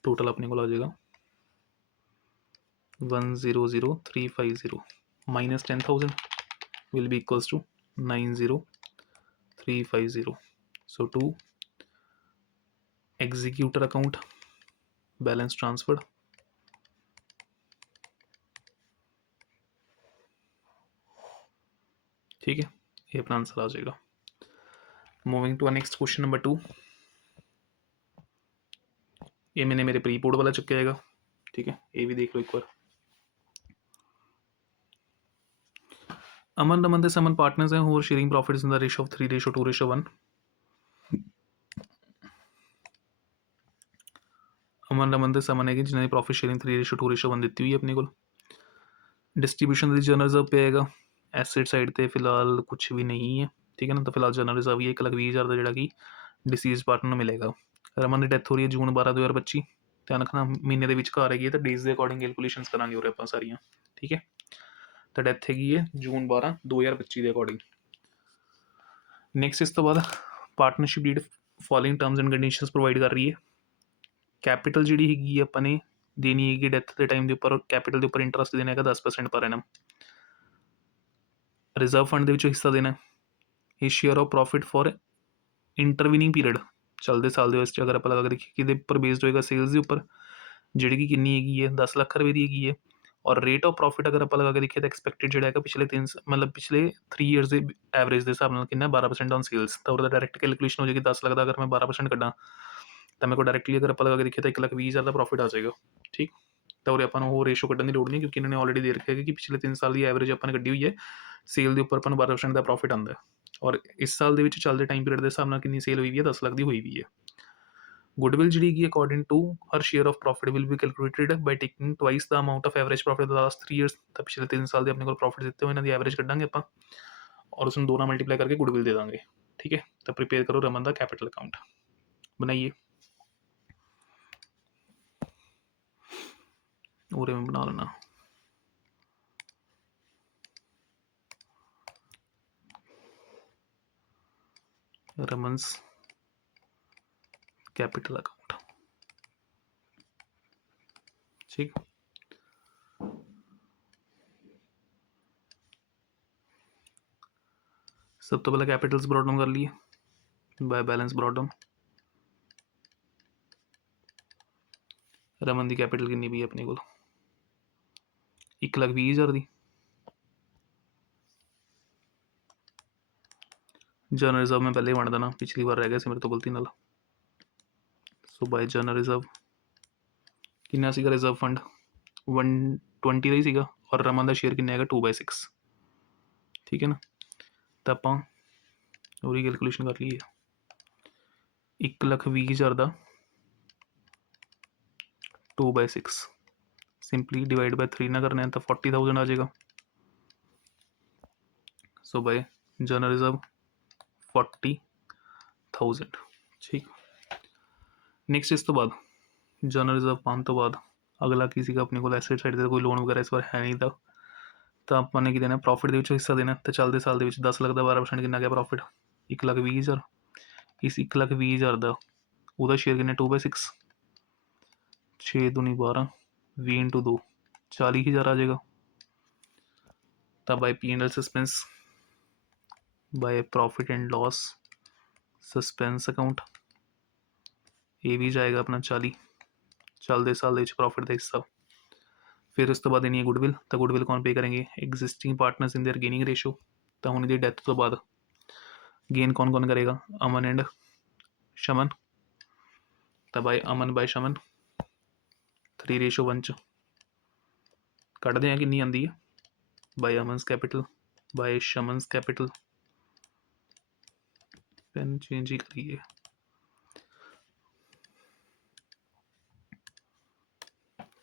टोटल अपने को आ जाएगा 100,350 minus 10,000 will be equals to 90,350। So to executor account balance transferred ठीक है, ये अपना आंसर आ जाएगा। Moving to next question number 2, ये मैंने मेरे प्री पोर्ट वाला चुका जाएगा ठीक है, ये भी देख लो एक बार। अमन रमन समन पार्टनर्स हैं who are sharing profits in the ratio of 3:2:1। Aman Raman Saman है कि जिन्होंने प्रॉफिट शेयरिंग 3:2:1 दी हुई है अपने को। डिस्ट्रीब्यूशन जनरल रिजर्व पे आएगा, एसेट साइड पे फिलहाल कुछ भी नहीं है ठीक है ना। तो फिलहाल जनरल रिजर्व ही 1,20,000 का जोड़ा कि डिसीज पार्टनर मिलेगा। रमन की डेथ हो रही है जून 12 2025, ध्यान रखना महीने के विचकार हैगी, तो डेज के अकॉर्डिंग कैलकुलेशंस करांगे और आप सारियां ठीक है। तो डेथ हैगी है जून 12 2025 के अकॉर्डिंग। नैक्सट इस तो बाद partnership deed following terms and conditions provide कर रही है। कैपिटल जी हैगी अपने देनी है डेथ के टाइम के उपर, कैपिटल के उपर इंटरस्ट देना है 10% पर एनम। रिजर्व फंड के हिस्सा देना है, share of profit for intervening period चलते साल के अगर आप लगा देखिए कि पर बेस्ड होएगा सेल्स के उपर जी कि कितनी है 10 लाख रुपए की है। और रेट ऑफ प्रॉफिट अगर आप लगा के देखिए तो एक्सपैक्टेड जो है पिछले 3 मतलब पिछले 3 ईयर्स के एवरेज के हिसाब से कितना 12% ऑन सेल्स, तो डायरैक्ट कैलकुलेशन हो जाएगी 10 लाख का अगर मैं 12% कड्डा ਤਾਂ ਮੇਰੇ ਕੋਲ ਡਾਇਰੈਕਟਲੀ ਅਗਰ ਆਪਾਂ ਲਗਾ ਕੇ ਦੇਖੀਏ ਤਾਂ 1,20,000 ਦਾ ਪ੍ਰੋਫਿਟ ਆ ਜਾਏਗਾ। ਠੀਕ, ਤਾਂ ਉਰੇ ਆਪਾਂ ਨੂੰ ਉਹ ਰੇਸ਼ੋ ਕੱਢਣ ਦੀ ਲੋੜ ਨਹੀਂ, ਕਿਉਂਕਿ ਇਹਨਾਂ ਨੇ ਆਲਰੇਡੀ ਦੇ ਰੱਖਿਆ ਹੈ ਕਿ ਪਿਛਲੇ 3 ਸਾਲ ਦੀ ਐਵਰੇਜ ਆਪਾਂ ਨੇ ਕੱਢੀ ਹੋਈ ਹੈ। ਸੇਲ ਦੇ ਉੱਪਰ ਆਪਾਂ ਨੂੰ 12% ਦਾ ਪ੍ਰੋਫਿਟ ਆਉਂਦਾ ਹੈ, ਔਰ ਇਸ ਸਾਲ ਦੇ ਵਿੱਚ ਚੱਲਦੇ ਟਾਈਮ ਪੀਰੀਅਡ ਦੇ ਹਿਸਾਬ ਨਾਲ ਕਿੰਨੀ ਸੇਲ ਹੋਈ ਵੀ ਹੈ, 10 ਲੱਖ ਦੀ ਹੋਈ ਵੀ ਹੈ। ਗੁੱਡਵਿਲ ਜਿਹੜੀ ਹੈਗੀ ਅਕੋਰਡਿੰਗ ਟੂ ਹਰ share of profit will be calculated by taking twice ਦਾ ਅਮਾਊਂਟ ਆਫ ਐਵਰੇਜ ਪ੍ਰੋਫਿਟ ਦਾ ਲਾਸਟ 3 ਈਅਰਸ। ਤਾਂ ਪਿਛਲੇ 3 ਸਾਲ ਦੇ ਆਪਣੇ ਕੋਲ ਪ੍ਰੋਫਿਟ ਦਿੱਤੇ ਹੋਏ ਇਹਨਾਂ ਦੀ ਐਵਰੇਜ ਕੱਢਾਂਗੇ ਆਪਾਂ, ਔਰ ਉਸ ਨੂੰ 2 ਨਾਲ ਮਲਟੀਪलाई करके गुडविल दे देंगे। ठीक है, तो प्रिपेयर करो रमन का कैपिटल अकाउंट बनाइए। और मैं बना लेना रमन्स कैपिटल अकाउंट। ठीक, सब तो पहले कैपिटल्स ब्रॉट डाउन कर लिए by balance brought down. Raman की कैपिटल कितनी भी है अपने को 1,20,000 दी। जनरल रिजर्व में पहले ही वंड देना, पिछली बार रह गया मेरे तो गलती नाल। सो बाय जनरल रिजर्व कितना सीगा रिजर्व फंड 120 का ही सीगा, और रमन का शेयर कितना है 2/6। ठीक है ना, तो आप और कैलकुलेशन कर लीए 1,20,000 का 2/6 सिंपली डिवाइड बाय 3 ना करना है तो 40,000 आ जाएगा। सो बाय जनरल रिजर्व 40,000। ठीक, नेक्स्ट इस तो बाद जनरल रिजर्व पाने तो बाद अगला किसी का अपने को एसेट साइड से कोई लोन वगैरह इस बार है नहीं था, तो आपने की देना प्रॉफिट के हिस्सा देना। तो चलते साल के 10 लाख का 12% कितना गया प्रॉफिट 1,20,000। इस 1,20,000 का वह शेयर कितना 2/6 6 दूनी 12 20 इंटू 2 40,000 आ जाएगा। तब by P&L suspense by profit and loss suspense account ये भी जाएगा अपना 40 चलते साल प्रॉफिट का हिस्सा। फिर उस तो बाद देनी है गुडविल। तो गुडविल कौन पे करेंगे existing partners in their gaining ratio. तो हूँ इनकी डेथ तो बाद गेन कौन कौन करेगा अमन एंड शमन। तो बाय अमन बाय शमन 3:1 च कढ़ते हैं कितनी आती है by Aman's capital by Shaman's capital. Pen change ही करिए।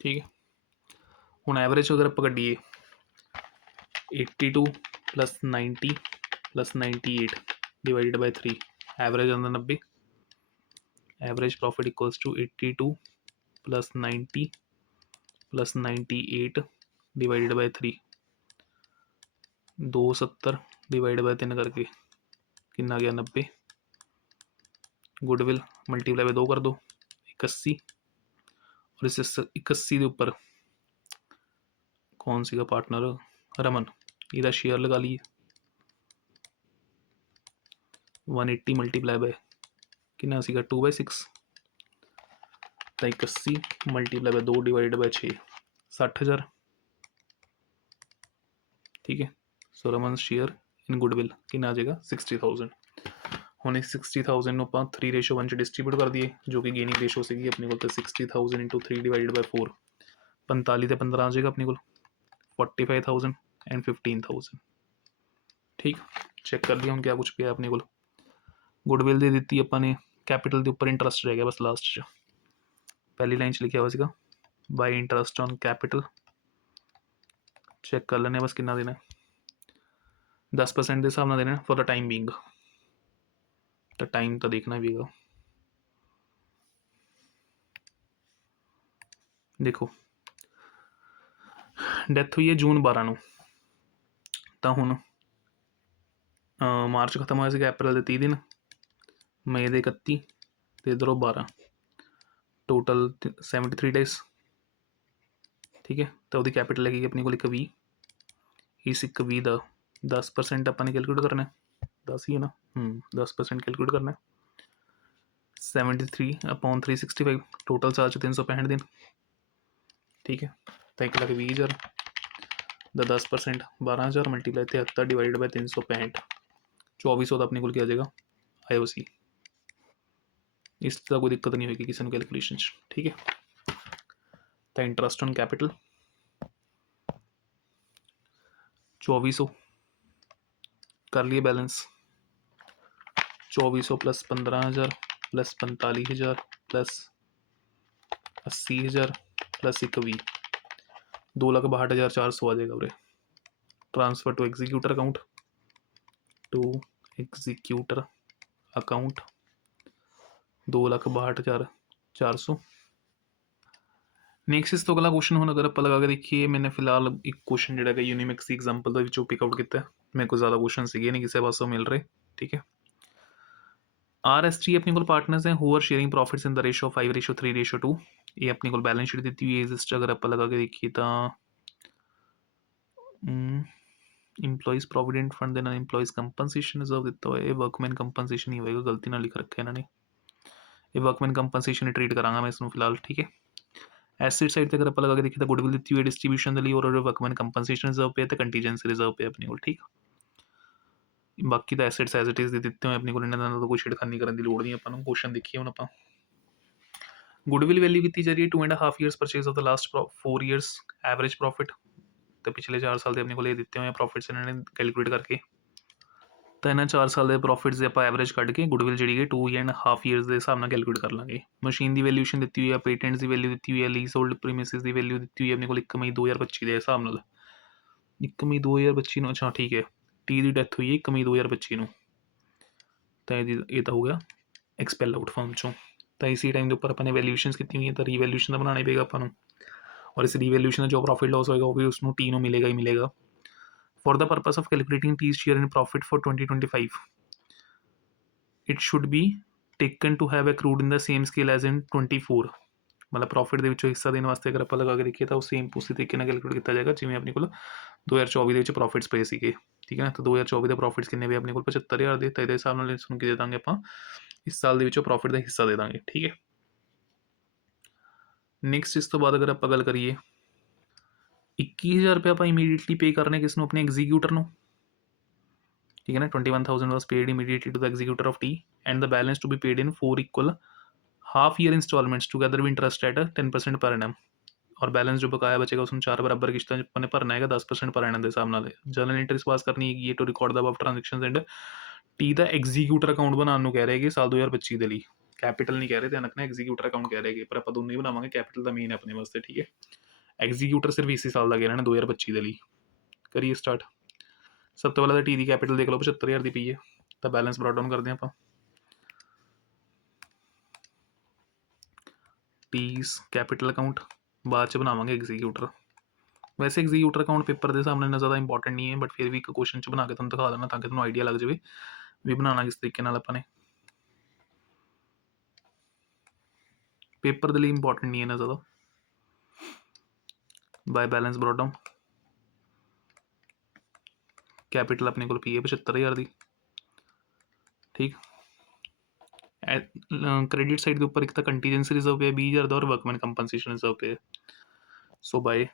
ठीक है, हूँ एवरेज अगर आप कढ़िए 82 + 90 + 98 डिवाइडेड बाय 3 एवरेज आता 90। Average profit equals to 82 + 90 + 98 divided by 3 270 divide by 3 करके कितना गया 90। गुडविल मल्टीप्लाई बाय 2 कर दो 81, और इस 81 के उपर कौन सी पार्टनर रमन इहदा शेयर लगा लीए 180 मल्टीप्लाई बाय कितना सीगा 2/6 तो 81 मल्टीप्लाई बाय 2 डिवाइड बाय 6 60,000। ठीक है, सो रमन शेयर इन गुडविल कितना आ जाएगा 60,000। हम इस 60,000 को आप 3:1 च डिस्ट्रीब्यूट कर दिए जो कि गेनिंग रेशो सी अपने को। 60,000 × 3 डिवाइडेड बाय 4 45 ते 15 आ जाएगा अपने को 45,000 एंड 15,000। ठीक, चेक कर लिया हम क्या कुछ पे अपने को। गुडविल दे दी अपने कैपिटल के उपर इंटरस्ट रह गया बस लास्ट च पहली लाइन च लिखा हुआ सीगा by interest on capital. Check कर लेने बस कितना देना 10% के हिसाब ना देना फॉर द टाइम बीइंग। तो टाइम तो देखना भी है। देखो डेथ हुई है जून 12 ਨੂੰ तो ਹੁਣ मार्च खत्म होया सीगा अप्रैल के 30 दिन मई के 31 तो इधरों 12 टोटल 73 डेज। ठीक है, तो वो कैपिटल है अपने को 120 इस 120 का 10% अपने कैलकुलेट करना है 10 ही है ना 10% कैलकुलेट करना है 73/365 टोटल साल 365 दिन। ठीक है, तो 1,20,000 का 10% 12,000 मल्टीप्लाई 73 डिवाइड बाय 365 2400 का अपने को क्या आ जाएगा IOC। इसका कोई दिक्कत नहीं होगी किसी कैलकुलेशन, ठीक है। तो इंटरेस्ट ऑन कैपिटल 2400 कर लिए balance, 2400 plus 15,000 plus 45,000 plus 80,000 plus 21, 2,62,400 आ जाएगा उरे। Transfer to executor account, to executor account 2,62,400। Next इस तो अगला क्वेश्चन ਹੁਣ अगर ਆਪਾਂ लगा के देखिए, मैंने फिलहाल एक क्वेश्चन ਜਿਹੜਾ है यूनिमिक्स की एग्जांपल ਦੇ ਵਿੱਚੋਂ पिक आउट ਕੀਤਾ है। मेरे को ज़्यादा क्वेश्चन ਸੀਗੇ नहीं किसी पासों मिल रहे, ठीक है। RSG अपने को पार्टनर्स हैं who are sharing profits in the ratio 5:3:2। ये अपने को बैलेंस शीट दी हुई है। इस अगर आप लगा के देखिए तो इंप्लॉइज प्रोविडेंट फंड देना, इंप्लॉइज कंपनसेशन रिजर्व दिता हुआ है, वर्कमैन कंपनसेशन ही होएगा, गलती ना लिख रखा है इन्होंने, ये वर्कमैन कंपनसेशन ही ट्रीट करांगा मैं इसमें फिलहाल, ठीक है। एसेट साइड ते अगर आप लगा के देखिए तो गुडविल दी हुई है डिस्ट्रीब्यूशन के लिए, और वर्कमैन कंपनसेशन रिजर्व पे है, कंटीजेंसी रिजर्व पे अपने को, ठीक। बाकी तो एसेट्स एज इट इज दे देते हुए अपने को इन्होंने तो कोई छिड़खानी करने की लोड़ नहीं। अपन क्वेश्चन देखिए हम, आप गुडविल वैल्यू की जा रही है 2.5 years purchase of the last 4 years average profit, तो पिछले 4 साल के अपने को देते हुए प्रॉफिट्स इन्होंने कैलकुलेट करके, तो इन्हें 4 साल के प्रॉफिट्स से आप एवरेज कट के गुडविल जी है 2.5 ईयर्स के हिसाब से कैलकुलेट कर लेंगे। मशीन की वैल्यूएशन दी हुई है, पेटेंट्स की वैल्यू दी हुई है, लीज होल्ड प्रीमिसेस की वैल्यू दी हुई है अपने को 1 मई 2025 के हिसाब से, 1 मई 2025 अच्छा ठीक है, टी की डैथ हुई है 1 मई 2025 तो ये तो हो गया एक्सपैल आउट फर्म चों। तो इसी टाइम के उपर अपने वैल्यूएशन की हुई है, तो रीवैल्यूएशन तो बनाना पेगा अपन, और इस रीवैल्यूएशन जो प्रॉफिट लॉस होगा वो भी उसको टी मिलेगा ही मिलेगा। For the purpose of calculating T share in profit for 2025 it should be taken to have accrued in the same scale as in 24, मतलब प्रॉफिट के हिस्सा देने वास्ते अगर आप लगा के देखिए तो सेम उसी तरीके कैलकुलेट किया जाएगा जिमें अपने को 2024 के प्रॉफिट्स पे थे, ठीक है ना। तो 2024 के प्रॉफिट्स कितने भी अपने को 75,000 दे, तो ये हिसाब से सुन के दे देंगे आप इस साल के प्रॉफिट का हिस्सा दे देंगे, ठीक है। नैक्सट इस तो बाद अगर आप गल करिए 21,000 रुपया आप इमीडिएटली पे करने किसनों, अपने एग्जीक्यूटर को, ठीक है ना। 21,000 was paid immediately to the executor of T and the balance to be paid in 4 equal half year installments together भी इंटरेस्ट एट 10% पर एनम, और बैलेंस जो बकाया बचेगा उसमें 4 बराबर किश्तें अपने भरना है 10% पर एनम के हिसाब नाल। जर्नल एंट्रीज पास करनी है ये to record the above transactions and T the executor account बनाने को कह रहे हैं कि साल 2025 के लिए, कैपिटल नहीं कह रहे, ध्यान रखना एग्जीक्यूटर अकाउंट कह रहे हैं, पर आप दोनों ही बनावांगे, कैपिटल का मेन है अपने वास्ते, ठीक है। एग्जीक्यूटर सिर्फ इसी साल का कह रहे हैं 2025 के लिए। करिए स्टार्ट। सब तो पहले तो टी की कैपिटल देख लो 75,000 की पी है, तो बैलेंस ब्रॉट डाउन करते हैं आप, टीज कैपिटल अकाउंट बाद च बनावांगे एग्जीक्यूटर। वैसे एग्जीक्यूटर अकाउंट पेपर के सामने इन्ना ज़्यादा इंपॉर्टेंट नहीं है, बट फिर भी एक क्वेश्चन च बना के तुम दिखा देना ताकि तुम्हें आइडिया लग जाए भी बनाना किस तरीके अपने पेपर के लिए इंपॉर्टेंट नहीं है ना ज़्यादा। By balance brought down capital अपने को पी है 75,000 की, ठीक। क्रेडिट साइड के ऊपर एक तो कंटीजेंसी रिजर्व पे है 20,000 का, और वर्कमैन कंपनसेशन रिजर्व पे है। So by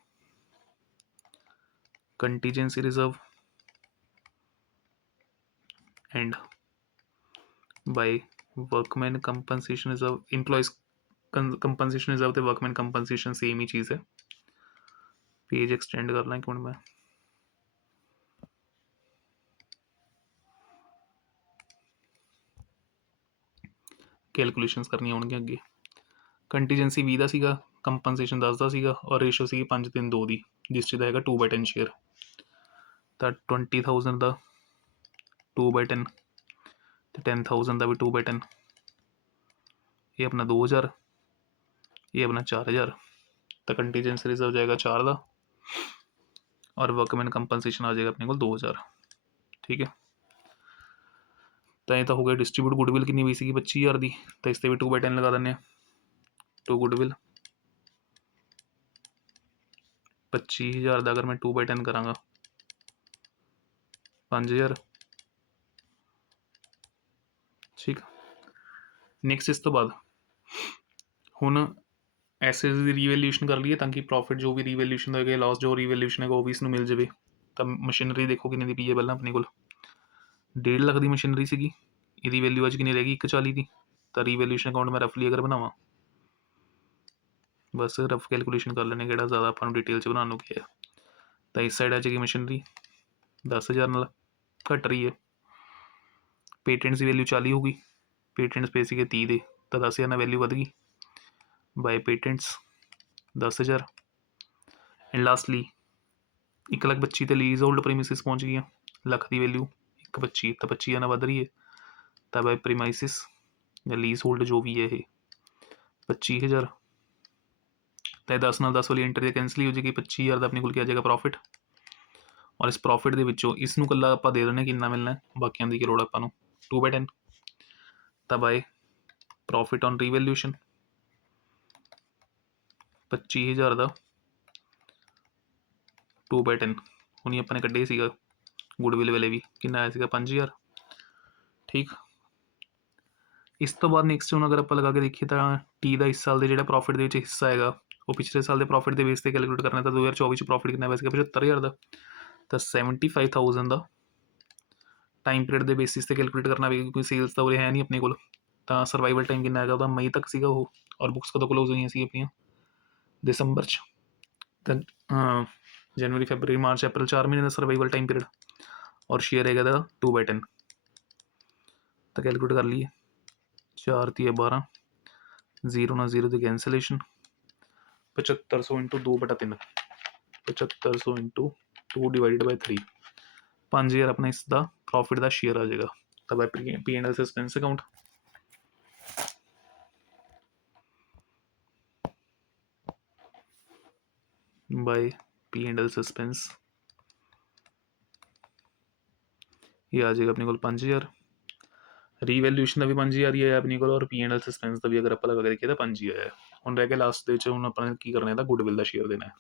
contingency reserve and by workman compensation reserve, employees compensation reserve तो वर्कमैन कंपनसेशन सेम ही चीज़ है। पेज एक्सटेंड कर लें एक मिनट में, कैलकुलेशंस करनी होंगे अगे। कंटीजेंसी 20 का सीगा, कंपनसेशन 10 का सीगा, और रेशो सी 5:3:2 की, जिस चीज़ है 2/10 शेयर, तो 20,000 का 2/10, तो 10,000 का भी 2/10, ये अपना 2,000, ये अपना 4,000, तो कंटीजेंसी रिजर्व जाएगा 4 का, और वर्कमैन कंपनसेशन आ जाएगा अपने को 2,000, ठीक है। तो ये तो हो गया डिस्ट्रीब्यूट गुडविल कितनी हुई सी 25,000 की, तो इस भी 2/10 लगा दें, टू गुडविल 25,000 का अगर मैं 2/10 कराँगा 5,000, ठीक। नैक्सट इस तो बाद हुण एसेट की रीवैल्यूएशन कर लीए ताकि प्रॉफिट जो भी रीवैल्यूएशन होगा, लॉस जो रीवैल्यूएशन है वो भी इसमें मिल जाए। तो मशीनरी देखो कितने की पी है पहले अपने को 1.5 लाख की मशीनरी सी, ये वैल्यू अज कि रहेगी 140 की, तो रीवैल्यूएशन अकाउंट मैं रफली अगर बनावा, बस रफ कैलकुलेशन कर लेने कि ज़्यादा अपन डिटेल च बनाने क्या है। तो इस साइड आ जाएगी मशीनरी 10,000 नाल घट रही है। पेटेंट्स की वैल्यू 40 होगी, पेटेंट्स पे सी 30 दे, तो 10,000 नाल वैल्यू वध गई बाय पेटेंट्स 10,000। एंड लास्टली 1,25,000 तो लीज होल्ड प्रीमिसिस पहुँच गई, लख की वैल्यू 1,25,000 तो 25,000 वध रही है। तो बाय प्रीमाइसिस या लीज होल्ड जो भी है ये 25,000, तो 10 नाल 10 वाली एंट्री कैंसल ही हो जाएगी। 25,000 का अपने को क्या आ जाएगा प्रॉफिट, और इस प्रॉफिट के विचों इसनू कल्ला आप दे देने कितना मिलना है, बाकियों की करोड़ अपन 2/10। तो बाय प्रॉफिट ऑन रीवैल्यूएशन 25,000 का 2/10 हुनी अपने कड्ढे सीगा गुडविल वाले भी कितना आया सीगा 5,000। ठीक, इस तो बाद नैक्सट हूँ अगर आप लगा के देखिए तो टी का इस साल के जो प्रॉफिट के हिस्सा है वो पिछले साल के प्रॉफिट के बेस से कैलकुलेट करना, तो 2024 प्रॉफिट कितना वैसे 75,000 का, तो 75,000 का टाइम पीरियड के बेसिस से कैलकुलेट करना भी, क्योंकि सेल्स तो वो है नहीं अपने को। तो सर्वाइवल टाइम कितना है वह मई तक सीगा वो, और बुक्स कदों क्लोज हुई सी अपन दिसंबर च, तो जनवरी फरवरी मार्च अप्रैल 4 महीने का सर्वाइवल टाइम पीरियड, और शेयर है 2/10। तो कैलकुलेट कर लिए 4 × 12, 0 ना 0 की cancellation, 7500 into 2/3, 7500 into 2 divided by 3, 5,000 अपना इसका प्रॉफिट का शेयर आ जाएगा। तब P and L suspense account by P and L suspense ये आ जाएगा अपने को 5,000, रीवैल्यूएशन का भी 5,000 ही है अपने को, और पी एंड एल सस्पेंस का भी अगर आप लगा देखिए तो 5,000 है। हम रह गया लास्ट हम अपने की करना है गुडविल का शेयर देना है।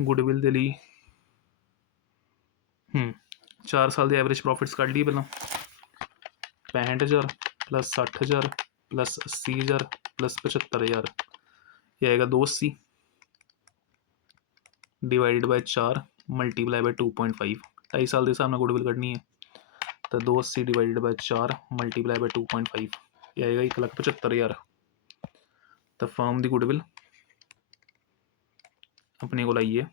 गुडविल के लिए 4 साल के एवरेज प्रॉफिट्स कट लिए पहला 65,000 प्लस 60,000 प्लस 80,000 प्लस 75,000, ये आएगा 280 डिवाइडेड बाय 4 मल्टीप्लाई बाय 2.5, 2.5 साल के हिसाब से गुडविल कटनी है। तो 280 डिवाइडेड बाय 4 मल्टीप्लाई बाय 2.5, ये आएगा 1,75,000। तो फर्म की गुडविल अपने को आई है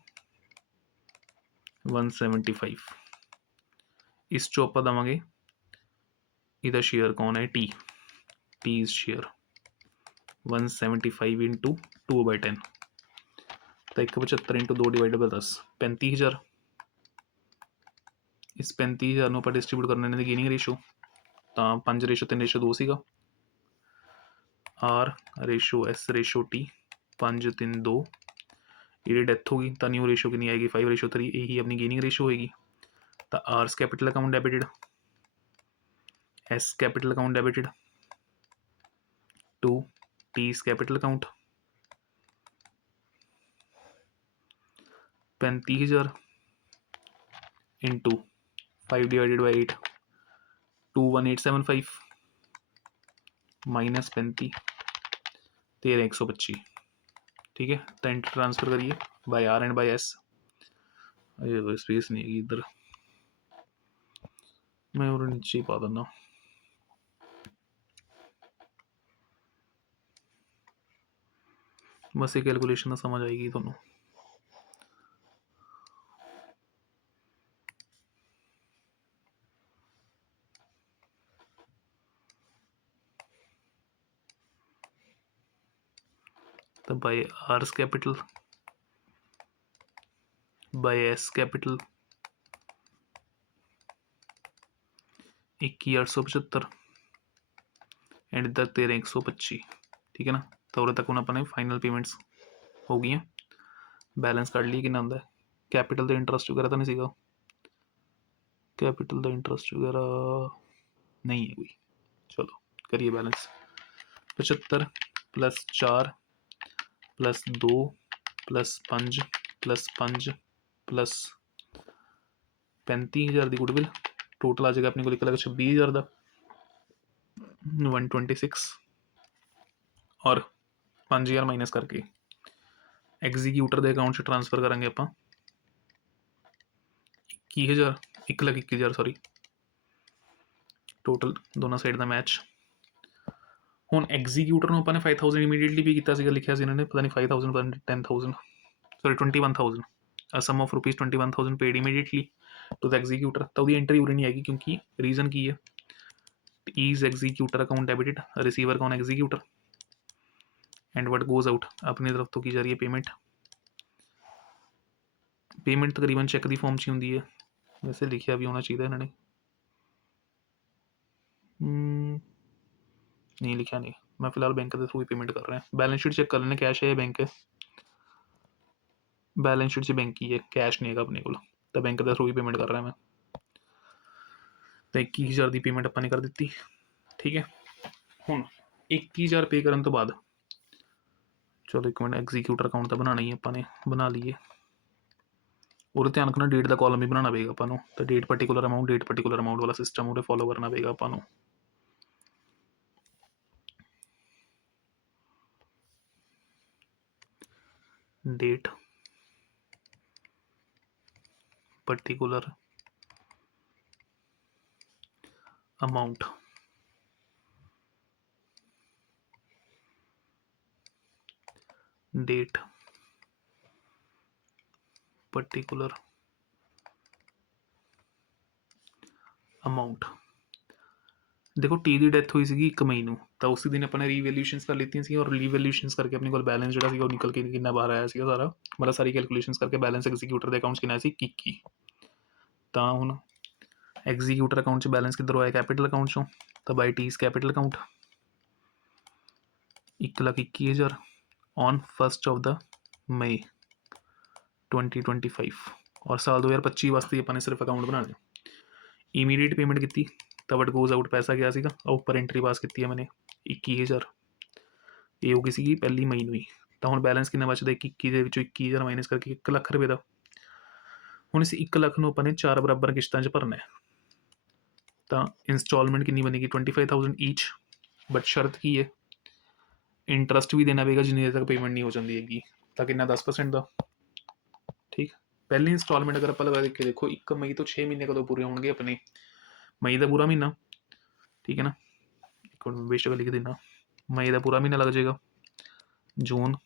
175। इस चो आप देवेंगे इधर शेयर कौन है T, T is share 175 into 2/10, तो 175 इंटू 2 डिवाइड बाय 10 35,000। इस 35,000 आप डिस्ट्रीब्यूट करने गेनिंग रेशो, तो 5:3:2 सीगा, R ratio S ratio T 5:3:2, ये डेथ होगी तो न्यू रेशो कितनी आएगी 5:3, यही अपनी गेनिंग रेशो होगी। तो R's capital account debited, S capital account debited to T's capital account 35,000 into 5 divided by 8 21875 minus 35 13,125। ठीक है, तो एंटर ट्रांसफर करिए by R and by S. अरे स्पेस नहीं है इधर, मैं और नीचे ही पा देना। बस ये कैलकुलेशन समझ आएगी थोनों। तो by R's capital by S capital 21,875 and इधर 13,125। ठीक है ना, तो और तक अपने फाइनल पेमेंट्स हो गई हैं। बैलेंस काट लिए कितना है, कैपिटल का इंटरेस्ट वगैरह तो नहीं सीगा, कैपिटल का इंटरेस्ट वगैरह नहीं है कोई। चलो करिए balance 75 plus 4 plus 2 plus 5 plus 5 plus 35,000 की गुडविल, टोटल आ जाएगा अपने को निकलेगा 26,000 का 126, और 5,000 माइनस करके एग्जीक्यूटर के अकाउंट से ट्रांसफर करेंगे आप 21,000 1,21,000 सॉरी ਟੋਟਲ ਦੋਨਾਂ ਸਾਈਡ ਦਾ ਮੈਚ। ਹੁਣ ਐਗਜ਼ੀਕਿਊਟਰ ਨੂੰ ਆਪਾਂ ਨੇ 5000 ਇਮੀਡੀਏਟਲੀ ਪੇ ਕੀਤਾ ਸੀਗਾ, ਲਿਖਿਆ ਸੀ ਇਹਨਾਂ ਨੇ ਪਤਾ ਨਹੀਂ 5000 ਪਤਾ ਨਹੀਂ 10000 sorry 21000 a sum of rupees 21000 paid immediately to the executor. ਤਾਂ ਉਹਦੀ ਐਂਟਰੀ ਉਰੇ ਨਹੀਂ ਆਏਗੀ ਕਿਉਂਕਿ ਰੀਜ਼ਨ ਕੀ ਹੈ, E's executor account debited, receiver account executor and what goes out, ਆਪਣੀ ਤਰਫ ਤੋਂ ਕੀ ਜਾ ਰਹੀ ਹੈ ਪੇਮੈਂਟ। ਪੇਮੈਂਟ ਤਕਰੀਬਨ ਚੈੱਕ ਦੀ ਫਾਰਮ 'ਚ ਹੀ ਹੁੰਦੀ ਹੈ, ਵੈਸੇ ਲਿਖਿਆ ਵੀ ਹੋਣਾ ਚਾਹੀਦਾ ਇਹਨਾਂ ਨੇ, नहीं लिखा नहीं। मैं फिलहाल बैंक के थ्रू ही पेमेंट कर रहे हैं। बैलेंस शीट चेक कर लेने कैश है या बैंक है। बैलेंस शीट 'ਚ बैंक ही है, कैश नहीं है अपने को, तो बैंक के थ्रू ही पेमेंट कर रहा मैं। तो 21,000 ਦੀ ਪੇਮੈਂਟ ਆਪਾਂ ਨੇ ਕਰ ਦਿੱਤੀ, ਠੀਕ ਹੈ। ਹੁਣ 21,000 ਪੇ ਕਰਨ ਤੋਂ ਬਾਅਦ ਚਲੋ ਇੱਕ ਮਿੰਟ, ਐਗਜ਼ੀਕਿਊਟਰ ਅਕਾਊਂਟ ਤਾਂ ਬਣਾਉਣਾ ਹੀ ਆਪਾਂ ਨੇ, ਬਣਾ ਲਈਏ। ਉਹਦੇ ਧਿਆਨ ਰੱਖਣਾ ਡੇਟ ਦਾ ਕਾਲਮ ਵੀ ਬਣਾਉਣਾ ਪਏਗਾ ਆਪਾਂ ਨੂੰ, ਤਾਂ ਡੇਟ ਪਾਰਟੀਕੂਲਰ ਅਮਾਊਂਟ ਵਾਲਾ ਸਿਸਟਮ ਉਹਦੇ ਫੋਲੋ ਕਰਨਾ ਪਏਗਾ ਆਪਾਂ ਨੂੰ। Date particular amount date particular amount. देखो टी की डेथ हुई सी 1 मई ਨੂੰ, ਤਾਂ ਉਸੇ ਦਿਨ ਆਪਾਂ ਨੇ ਰੀਵੈਲਿਊਸ਼ਨਸ ਕਰ ਲਿੱਤੀਆਂ ਸੀ, ਔਰ ਰੀਵੈਲਿਊਸ਼ਨਸ ਕਰਕੇ ਆਪਣੇ ਕੋਲ ਬੈਲੈਂਸ ਜਿਹੜਾ ਸੀਗਾ ਉਹ ਨਿਕਲ ਕੇ ਕਿੰਨਾ ਬਾਹਰ ਆਇਆ ਸੀਗਾ ਸਾਰਾ, ਮਤਲਬ ਸਾਰੀ ਕੈਲਕੂਲੇਸ਼ਨਸ ਕਰਕੇ ਬੈਲੈਂਸ ਐਗਜ਼ੀਕਿਊਟਰ ਦੇ ਅਕਾਊਂਟ 'ਚ ਕਿੰਨਾ ਸੀ 21। ਤਾਂ ਹੁਣ ਐਗਜ਼ੀਕਿਊਟਰ ਅਕਾਊਂਟ 'ਚ ਬੈਲੈਂਸ ਕਿੱਧਰੋਂ ਆਇਆ, ਕੈਪੀਟਲ ਅਕਾਊਂਟ 'ਚੋਂ, ਤਾਂ by T's capital account 1,21,000 on 1 of May 2025, ਔਰ ਸਾਲ 2025 ਵਾਸਤੇ ਆਪਾਂ ਨੇ ਸਿਰਫ ਅਕਾਊਂਟ ਬਣਾਉਣਾ। ਇਮੀਡੀਏਟ ਪੇਮੈਂਟ ਕੀਤੀ ਤਾਂ ਵਟ ਗੋਜ਼ ਆਊਟ ਪੈਸਾ ਗਿਆ ਸੀਗਾ, ਉੱਪਰ ਐਂਟਰੀ ਪਾਸ ਕੀਤੀ ਹੈ ਮੈਨੇ 21,000, ਇਹ ਹੋ ਗਈ ਸੀਗੀ 1 ਮਈ ਨੂੰ ਹੀ। ਤਾਂ ਹੁਣ ਬੈਲੈਂਸ ਕਿੰਨਾ ਬਚਦਾ, 21 ਦੇ ਵਿੱਚੋਂ 21,000 ਮਾਈਨਸ ਕਰਕੇ 1 ਲੱਖ ਰੁਪਏ ਦਾ। ਹੁਣ ਇਸ 1 ਲੱਖ ਨੂੰ ਆਪਾਂ ਨੇ 4 ਬਰਾਬਰ ਕਿਸ਼ਤਾਂ 'ਚ ਭਰਨਾ ਹੈ, ਤਾਂ ਇੰਸਟਾਲਮੈਂਟ ਕਿੰਨੀ ਬਣੇਗੀ 25,000 ਈਚ। ਬਟ ਸ਼ਰਤ ਕੀ ਹੈ, ਇੰਟਰਸਟ ਵੀ ਦੇਣਾ ਪਏਗਾ ਜਿੰਨੀ ਦੇਰ ਤੱਕ ਪੇਮੈਂਟ ਨਹੀਂ ਹੋ ਜਾਂਦੀ ਹੈਗੀ, ਤਾਂ ਕਿੰਨਾ 10% ਦਾ, ਠੀਕ। ਪਹਿਲੀ ਇੰਸਟਾਲਮੈਂਟ ਅਗਰ ਆਪਾਂ ਲਗਾ ਕੇ ਦੇਖੋ 1 ਮਈ ਤੋਂ 6 ਮਹੀਨੇ ਕਦੋਂ ਪੂਰੇ ਹੋਣਗੇ ਆਪਣੇ, ਮਈ ਦਾ ਪੂਰਾ ਮਹੀਨਾ, ਠੀਕ ਹੈ ਨਾ, ਇੱਕ ਮਿੰਟ ਬੇਸ਼ੱਕ ਲਿਖ ਦੇਣਾ, ਮਈ ਦਾ ਪੂਰਾ ਮਹੀਨਾ ਲੱਗ ਜਾਏਗਾ, ਜੂਨ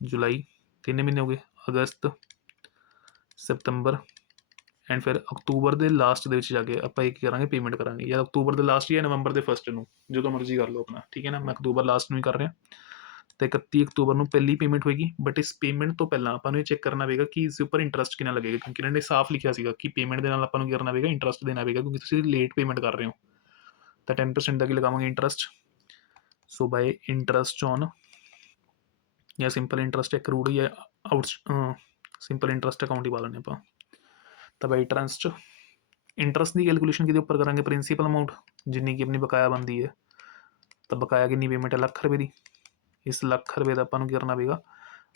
ਜੁਲਾਈ 3 ਮਹੀਨੇ ਹੋ ਗਏ, ਅਗਸਤ ਸਤੰਬਰ ਐਂਡ ਫਿਰ ਅਕਤੂਬਰ ਦੇ ਲਾਸਟ ਦੇ ਵਿੱਚ ਜਾ ਕੇ ਆਪਾਂ ਇਹ ਕੀ ਕਰਾਂਗੇ ਪੇਮੈਂਟ ਕਰਾਂਗੇ, ਜਾਂ ਅਕਤੂਬਰ ਦੇ ਲਾਸਟ ਜਾਂ ਨਵੰਬਰ ਦੇ ਫਸਟ ਨੂੰ, ਜਦੋਂ ਮਰਜ਼ੀ ਕਰ ਲਓ ਆਪਣਾ, ਠੀਕ ਹੈ ਨਾ। ਮੈਂ ਅਕਤੂਬਰ ਲਾਸਟ ਨੂੰ ਹੀ ਕਰ ਰਿਹਾ, ਤੇ 31 ਅਕਤੂਬਰ ਨੂੰ ਪਹਿਲੀ ਪੇਮੈਂਟ ਹੋਏਗੀ। ਬਟ ਇਸ ਪੇਮੈਂਟ ਤੋਂ ਪਹਿਲਾਂ ਆਪਾਂ ਨੂੰ ਇਹ ਚੈੱਕ ਕਰਨਾ ਪਏਗਾ ਕਿ ਇਸ ਉੱਪਰ ਇੰਟਰਸਟ ਕਿੰਨਾ ਲੱਗੇਗਾ, ਕਿਉਂਕਿ ਇਹਨਾਂ ਨੇ ਸਾਫ਼ ਲਿਖਿਆ ਸੀਗਾ ਕਿ ਪੇਮੈਂਟ ਦੇ ਨਾਲ ਆਪਾਂ ਨੂੰ ਕੀ ਕਰਨਾ ਪਏਗਾ, ਇੰਟਰਸਟ ਦੇਣਾ ਪਏਗਾ, ਕਿਉਂਕਿ ਤੁਸੀਂ ਲੇਟ ਪੇਮੈਂਟ ਕਰ ਰਹੇ ਹੋ। ਤਾਂ 10% ਦਾ ਕੀ ਲਗਾਵਾਂਗੇ interest, so by interest on, ਜਾਂ ਸਿੰਪਲ ਇੰਟਰਸਟ ਐਕਰੂਡ, ਜਾਂ ਆਊਟ ਸਿੰਪਲ ਇੰਟਰਸਟ ਅਕਾਊਂਟ ਹੀ ਪਾ ਲੈਂਦੇ ਆਪਾਂ। ਤਾਂ ਬਾਈ ਇੰਟਰਸਟ ਦੀ ਕੈਲਕੂਲੇਸ਼ਨ ਕਿਹਦੇ ਉੱਪਰ ਕਰਾਂਗੇ, ਪ੍ਰਿੰਸੀਪਲ ਅਮਾਊਂਟ ਜਿੰਨੀ ਕਿ ਆਪਣੀ ਬਕਾਇਆ ਬਣਦੀ ਹੈ, ਤਾਂ ਬਕਾਇਆ ਕਿੰਨੀ ਪੇਮੈਂਟ ਹੈ, ਲੱਖ ਰੁਪਏ ਦੀ। ਇਸ ਲੱਖ ਰੁਪਏ ਦਾ ਆਪਾਂ ਨੂੰ ਕੀ ਕਰਨਾ ਪਏਗਾ,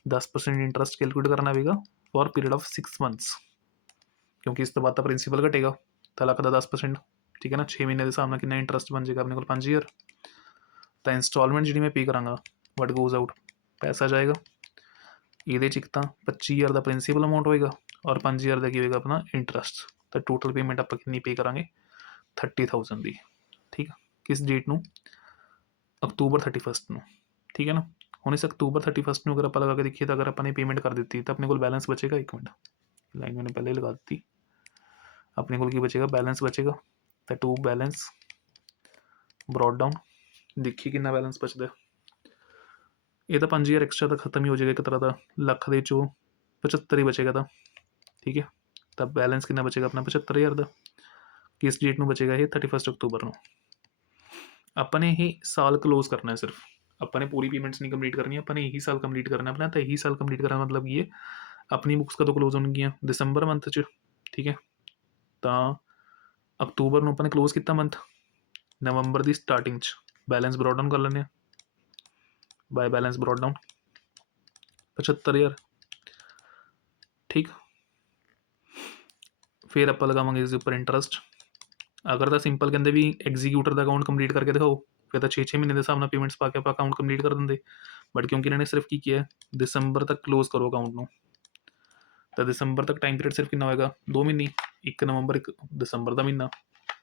10% ਇੰਟਰਸਟ ਕੈਲਕੂਲੇਟ ਕਰਨਾ ਪਏਗਾ ਫॉर ਪੀਰੀਅਡ ਆਫ 6 ਮੰਥਸ, ਕਿਉਂਕਿ ਇਸ ਤੋਂ ਬਾਅਦ ਤਾਂ ਪ੍ਰਿੰਸੀਪਲ ਘਟੇਗਾ, ਤਾਂ ਲੱਖ ਦਾ 10%, ਠੀਕ ਹੈ ਨਾ। 6 ਮਹੀਨੇ ਦੇ ਹਿਸਾਬ ਨਾਲ ਕਿੰਨਾ ਇੰਟਰਸਟ ਬਣ ਜਾਏਗਾ ਆਪਣੇ ਕੋਲ 5,000। ਤਾਂ ਇੰਸਟਾਲਮੈਂਟ ਜਿਹੜੀ ਮੈਂ ਪੇ ਕਰਾਂਗਾ ਵਟ ਗੋਜ਼ ਆਊਟ, ਪੈਸਾ ਜਾਏਗਾ ਇਹਦੇ 'ਚ, ਇੱਕ ਤਾਂ 25,000 ਦਾ ਪ੍ਰਿੰਸੀਪਲ ਅਮਾਊਂਟ ਹੋਏਗਾ, ਔਰ 5,000 ਦਾ ਕੀ ਹੋਏਗਾ ਆਪਣਾ ਇੰਟਰਸਟ। ਤਾਂ ਟੋਟਲ ਪੇਮੈਂਟ ਆਪਾਂ ਕਿੰਨੀ ਪੇ ਕਰਾਂਗੇ 30,000 ਦੀ, ਠੀਕ ਆ। ਕਿਸ ਡੇਟ ਨੂੰ, ਅਕਤੂਬਰ 31 ਨੂੰ, ਠੀਕ ਹੈ ਨਾ। ਹੁਣ ਇਸ ਅਕਤੂਬਰ 31 ਨੂੰ ਅਗਰ ਆਪਾਂ ਲਗਾ ਕੇ ਦੇਖੀਏ, ਤਾਂ ਅਗਰ ਆਪਾਂ ਨੇ ਪੇਮੈਂਟ ਕਰ ਦਿੱਤੀ ਤਾਂ ਆਪਣੇ ਕੋਲ ਬੈਲੈਂਸ ਬਚੇਗਾ, 1 ਮਿੰਟ ਲਾਈਨ ਮੈंने ਪਹਿਲੇ ਹੀ ਲਗਾ ਦਿੱਤੀ, ਆਪਣੇ ਕੋਲ ਕੀ ਬਚੇਗਾ, ਬੈਲੈਂਸ ਬਚੇਗਾ। ਤਾਂ ਟੂ ਬੈਲੈਂਸ ਬਰੋਡ ਡਾਊਨ, ਦੇਖੀ ਕਿੰਨਾ ਬੈਲੈਂਸ ਬਚਦਾ, ਇਹ ਤਾਂ 5,000 ਐਕਸਟਰਾ ਤਾਂ ਖਤਮ ਹੀ ਹੋ ਜਾਏਗਾ ਇੱਕ ਤਰ੍ਹਾਂ ਦਾ, ਲੱਖ ਦੇ ਚੋਂ 75 ਹੀ ਬਚੇਗਾ ਤਾਂ, ਠੀਕ ਹੈ। ਤਾਂ ਬੈਲੈਂਸ ਕਿੰਨਾ ਬਚੇਗਾ ਆਪਣਾ 75,000 ਦਾ। ਕਿਸ ਡੇਟ ਨੂੰ ਬਚੇਗਾ ਇਹ 31 ਅਕਤੂਬਰ ਨੂੰ। ਆਪਾਂ ਨੇ ਇਹ ਸਾਲ ਕਲੋਜ਼ ਕਰਨਾ ਹੈ ਸਿਰਫ, ਆਪਾਂ ਨੇ ਪੂਰੀ ਪੇਮੈਂਟਸ ਨਹੀਂ ਕੰਪਲੀਟ ਕਰਨੀ, ਆਪਾਂ ਨੇ ਇਹੀ ਸਾਲ ਕੰਪਲੀਟ ਕਰਨਾ ਆਪਣਾ। ਤਾਂ ਇਹੀ ਸਾਲ ਕੰਪਲੀਟ ਕਰਨ ਦਾ ਮਤਲਬ ਕੀ ਹੈ, ਆਪਣੀ ਬੁੱਕਸ ਕਦੋਂ ਕਲੋਜ਼ ਹੋਣਗੀਆਂ, ਦਸੰਬਰ ਮੰਥ 'ਚ, ਠੀਕ ਹੈ। ਤਾਂ ਅਕਤੂਬਰ ਨੂੰ ਆਪਾਂ ਨੇ ਕਲੋਜ਼ ਕੀਤਾ ਮੰਥ, ਨਵੰਬਰ ਦੀ ਸਟਾਰਟਿੰਗ 'ਚ ਬੈਲੈਂਸ ਬਰੋਡ ਡਾਊਨ ਕਰ ਲੈਂਦੇ ਹਾਂ, ਬਾਏ ਬੈਲੈਂਸ ਬਰੋਡ ਡਾਊਨ 75,000, ਠੀਕ। ਫਿਰ ਆਪਾਂ ਲਗਾਵਾਂਗੇ ਇਸ ਦੇ ਉੱਪਰ ਇੰਟਰਸਟ। ਅਗਰ ਤਾਂ ਸਿੰਪਲ ਕਹਿੰਦੇ ਵੀ ਐਗਜ਼ੀਕਿਊਟਰ ਦਾ ਅਕਾਊਂਟ ਕੰਪਲੀਟ ਕਰਕੇ ਦਿਖਾਓ, ਫਿਰ ਤਾਂ 6 ਮਹੀਨੇ ਦੇ ਹਿਸਾਬ ਨਾਲ ਪੇਮੈਂਟਸ ਪਾ ਕੇ ਆਪਾਂ ਅਕਾਊਂਟ ਕੰਪਲੀਟ ਕਰ ਦਿੰਦੇ। ਬਟ ਕਿਉਂਕਿ ਇਹਨਾਂ ਨੇ ਸਿਰਫ ਕੀ ਕਿਹਾ, ਦਸੰਬਰ ਤੱਕ ਕਲੋਜ਼ ਕਰੋ ਅਕਾਊਂਟ ਨੂੰ, ਤਾਂ ਦਸੰਬਰ ਤੱਕ ਟਾਈਮ ਪੀਰੀਅਡ ਸਿਰਫ ਕਿੰਨਾ ਹੋਏਗਾ, 2 ਮਹੀਨੇ, 1 ਨਵੰਬਰ 1 ਦਸੰਬਰ ਦਾ ਮਹੀਨਾ।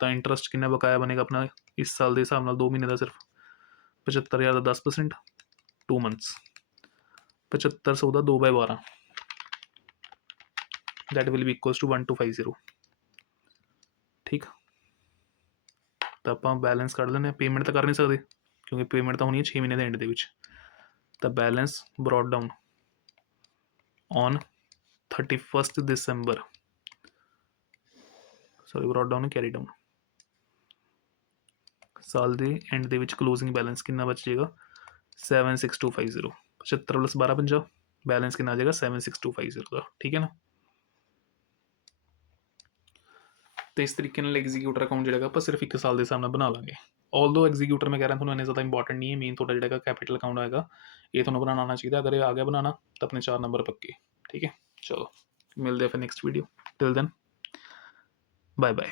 ਤਾਂ ਇੰਟਰਸਟ ਕਿੰਨਾ ਬਕਾਇਆ ਬਣੇਗਾ ਆਪਣਾ ਇਸ ਸਾਲ ਦੇ ਹਿਸਾਬ ਨਾਲ 2 ਮਹੀਨੇ ਦਾ ਸਿਰਫ 75,000 ਦਾ 10%, 2 months 7500 the 2/12, that will be equals to 1250। ਠੀਕ, ਤਾਂ ਆਪਾਂ ਬੈਲੈਂਸ ਕੱਢ ਲੈਂਦੇ ਹਾਂ। ਪੇਮੈਂਟ ਤਾਂ ਕਰ ਨਹੀਂ ਸਕਦੇ ਕਿਉਂਕਿ ਪੇਮੈਂਟ ਤਾਂ ਹੋਣੀ ਹੈ 6 ਮਹੀਨੇ ਦੇ ਐਂਡ ਦੇ ਵਿੱਚ। ਤਾਂ balance brought down on 31 December, sorry brought down carry down, ਸਾਲ ਦੇ ਐਂਡ ਦੇ ਵਿੱਚ ਕਲੋਜ਼ਿੰਗ ਬੈਲੈਂਸ ਕਿੰਨਾ ਬਚ ਜਾਏਗਾ 76250, 75 + 12 50, ਬੈਲੈਂਸ ਕਿੰਨਾ ਆ ਜਾਏਗਾ 76250 ਦਾ। ਠੀਕ ਹੈ ਨਾ। ਤੇ ਇਸ ਤਰੀਕੇ ਨਾਲ ਐਗਜ਼ੀਕਿਊਟਰ ਅਕਾਊਂਟ ਜਿਹੜਾ ਆਪਾਂ ਸਿਰਫ 1 ਸਾਲ ਦੇ ਹਿਸਾਬ ਨਾਲ ਬਣਾ ਲਾਂਗੇ। ਆਲਦੋ ਐਗਜ਼ੀਕਿਊਟਰ ਮੈਂ ਕਹਿ ਰਿਹਾ ਤੁਹਾਨੂੰ ਇੰਨੇ ਜ਼ਿਆਦਾ ਇੰਪੋਰਟੈਂਟ ਨਹੀਂ ਹੈ। ਮੇਨ ਤੁਹਾਡਾ ਜਿਹੜਾ ਕੈਪੀਟਲ ਅਕਾਊਂਟ ਆਏਗਾ ਇਹ ਤੁਹਾਨੂੰ ਬਣਾਉਣਾ ਆਉਣਾ ਚਾਹੀਦਾ। ਅਗਰ ਇਹ ਆ ਗਿਆ ਬਣਾਉਣਾ ਤਾਂ ਆਪਣੇ 4 ਨੰਬਰ ਪੱਕੇ। ਠੀਕ ਹੈ, ਚਲੋ ਮਿਲਦੇ ਆ ਫਿਰ next video. Till then bye bye.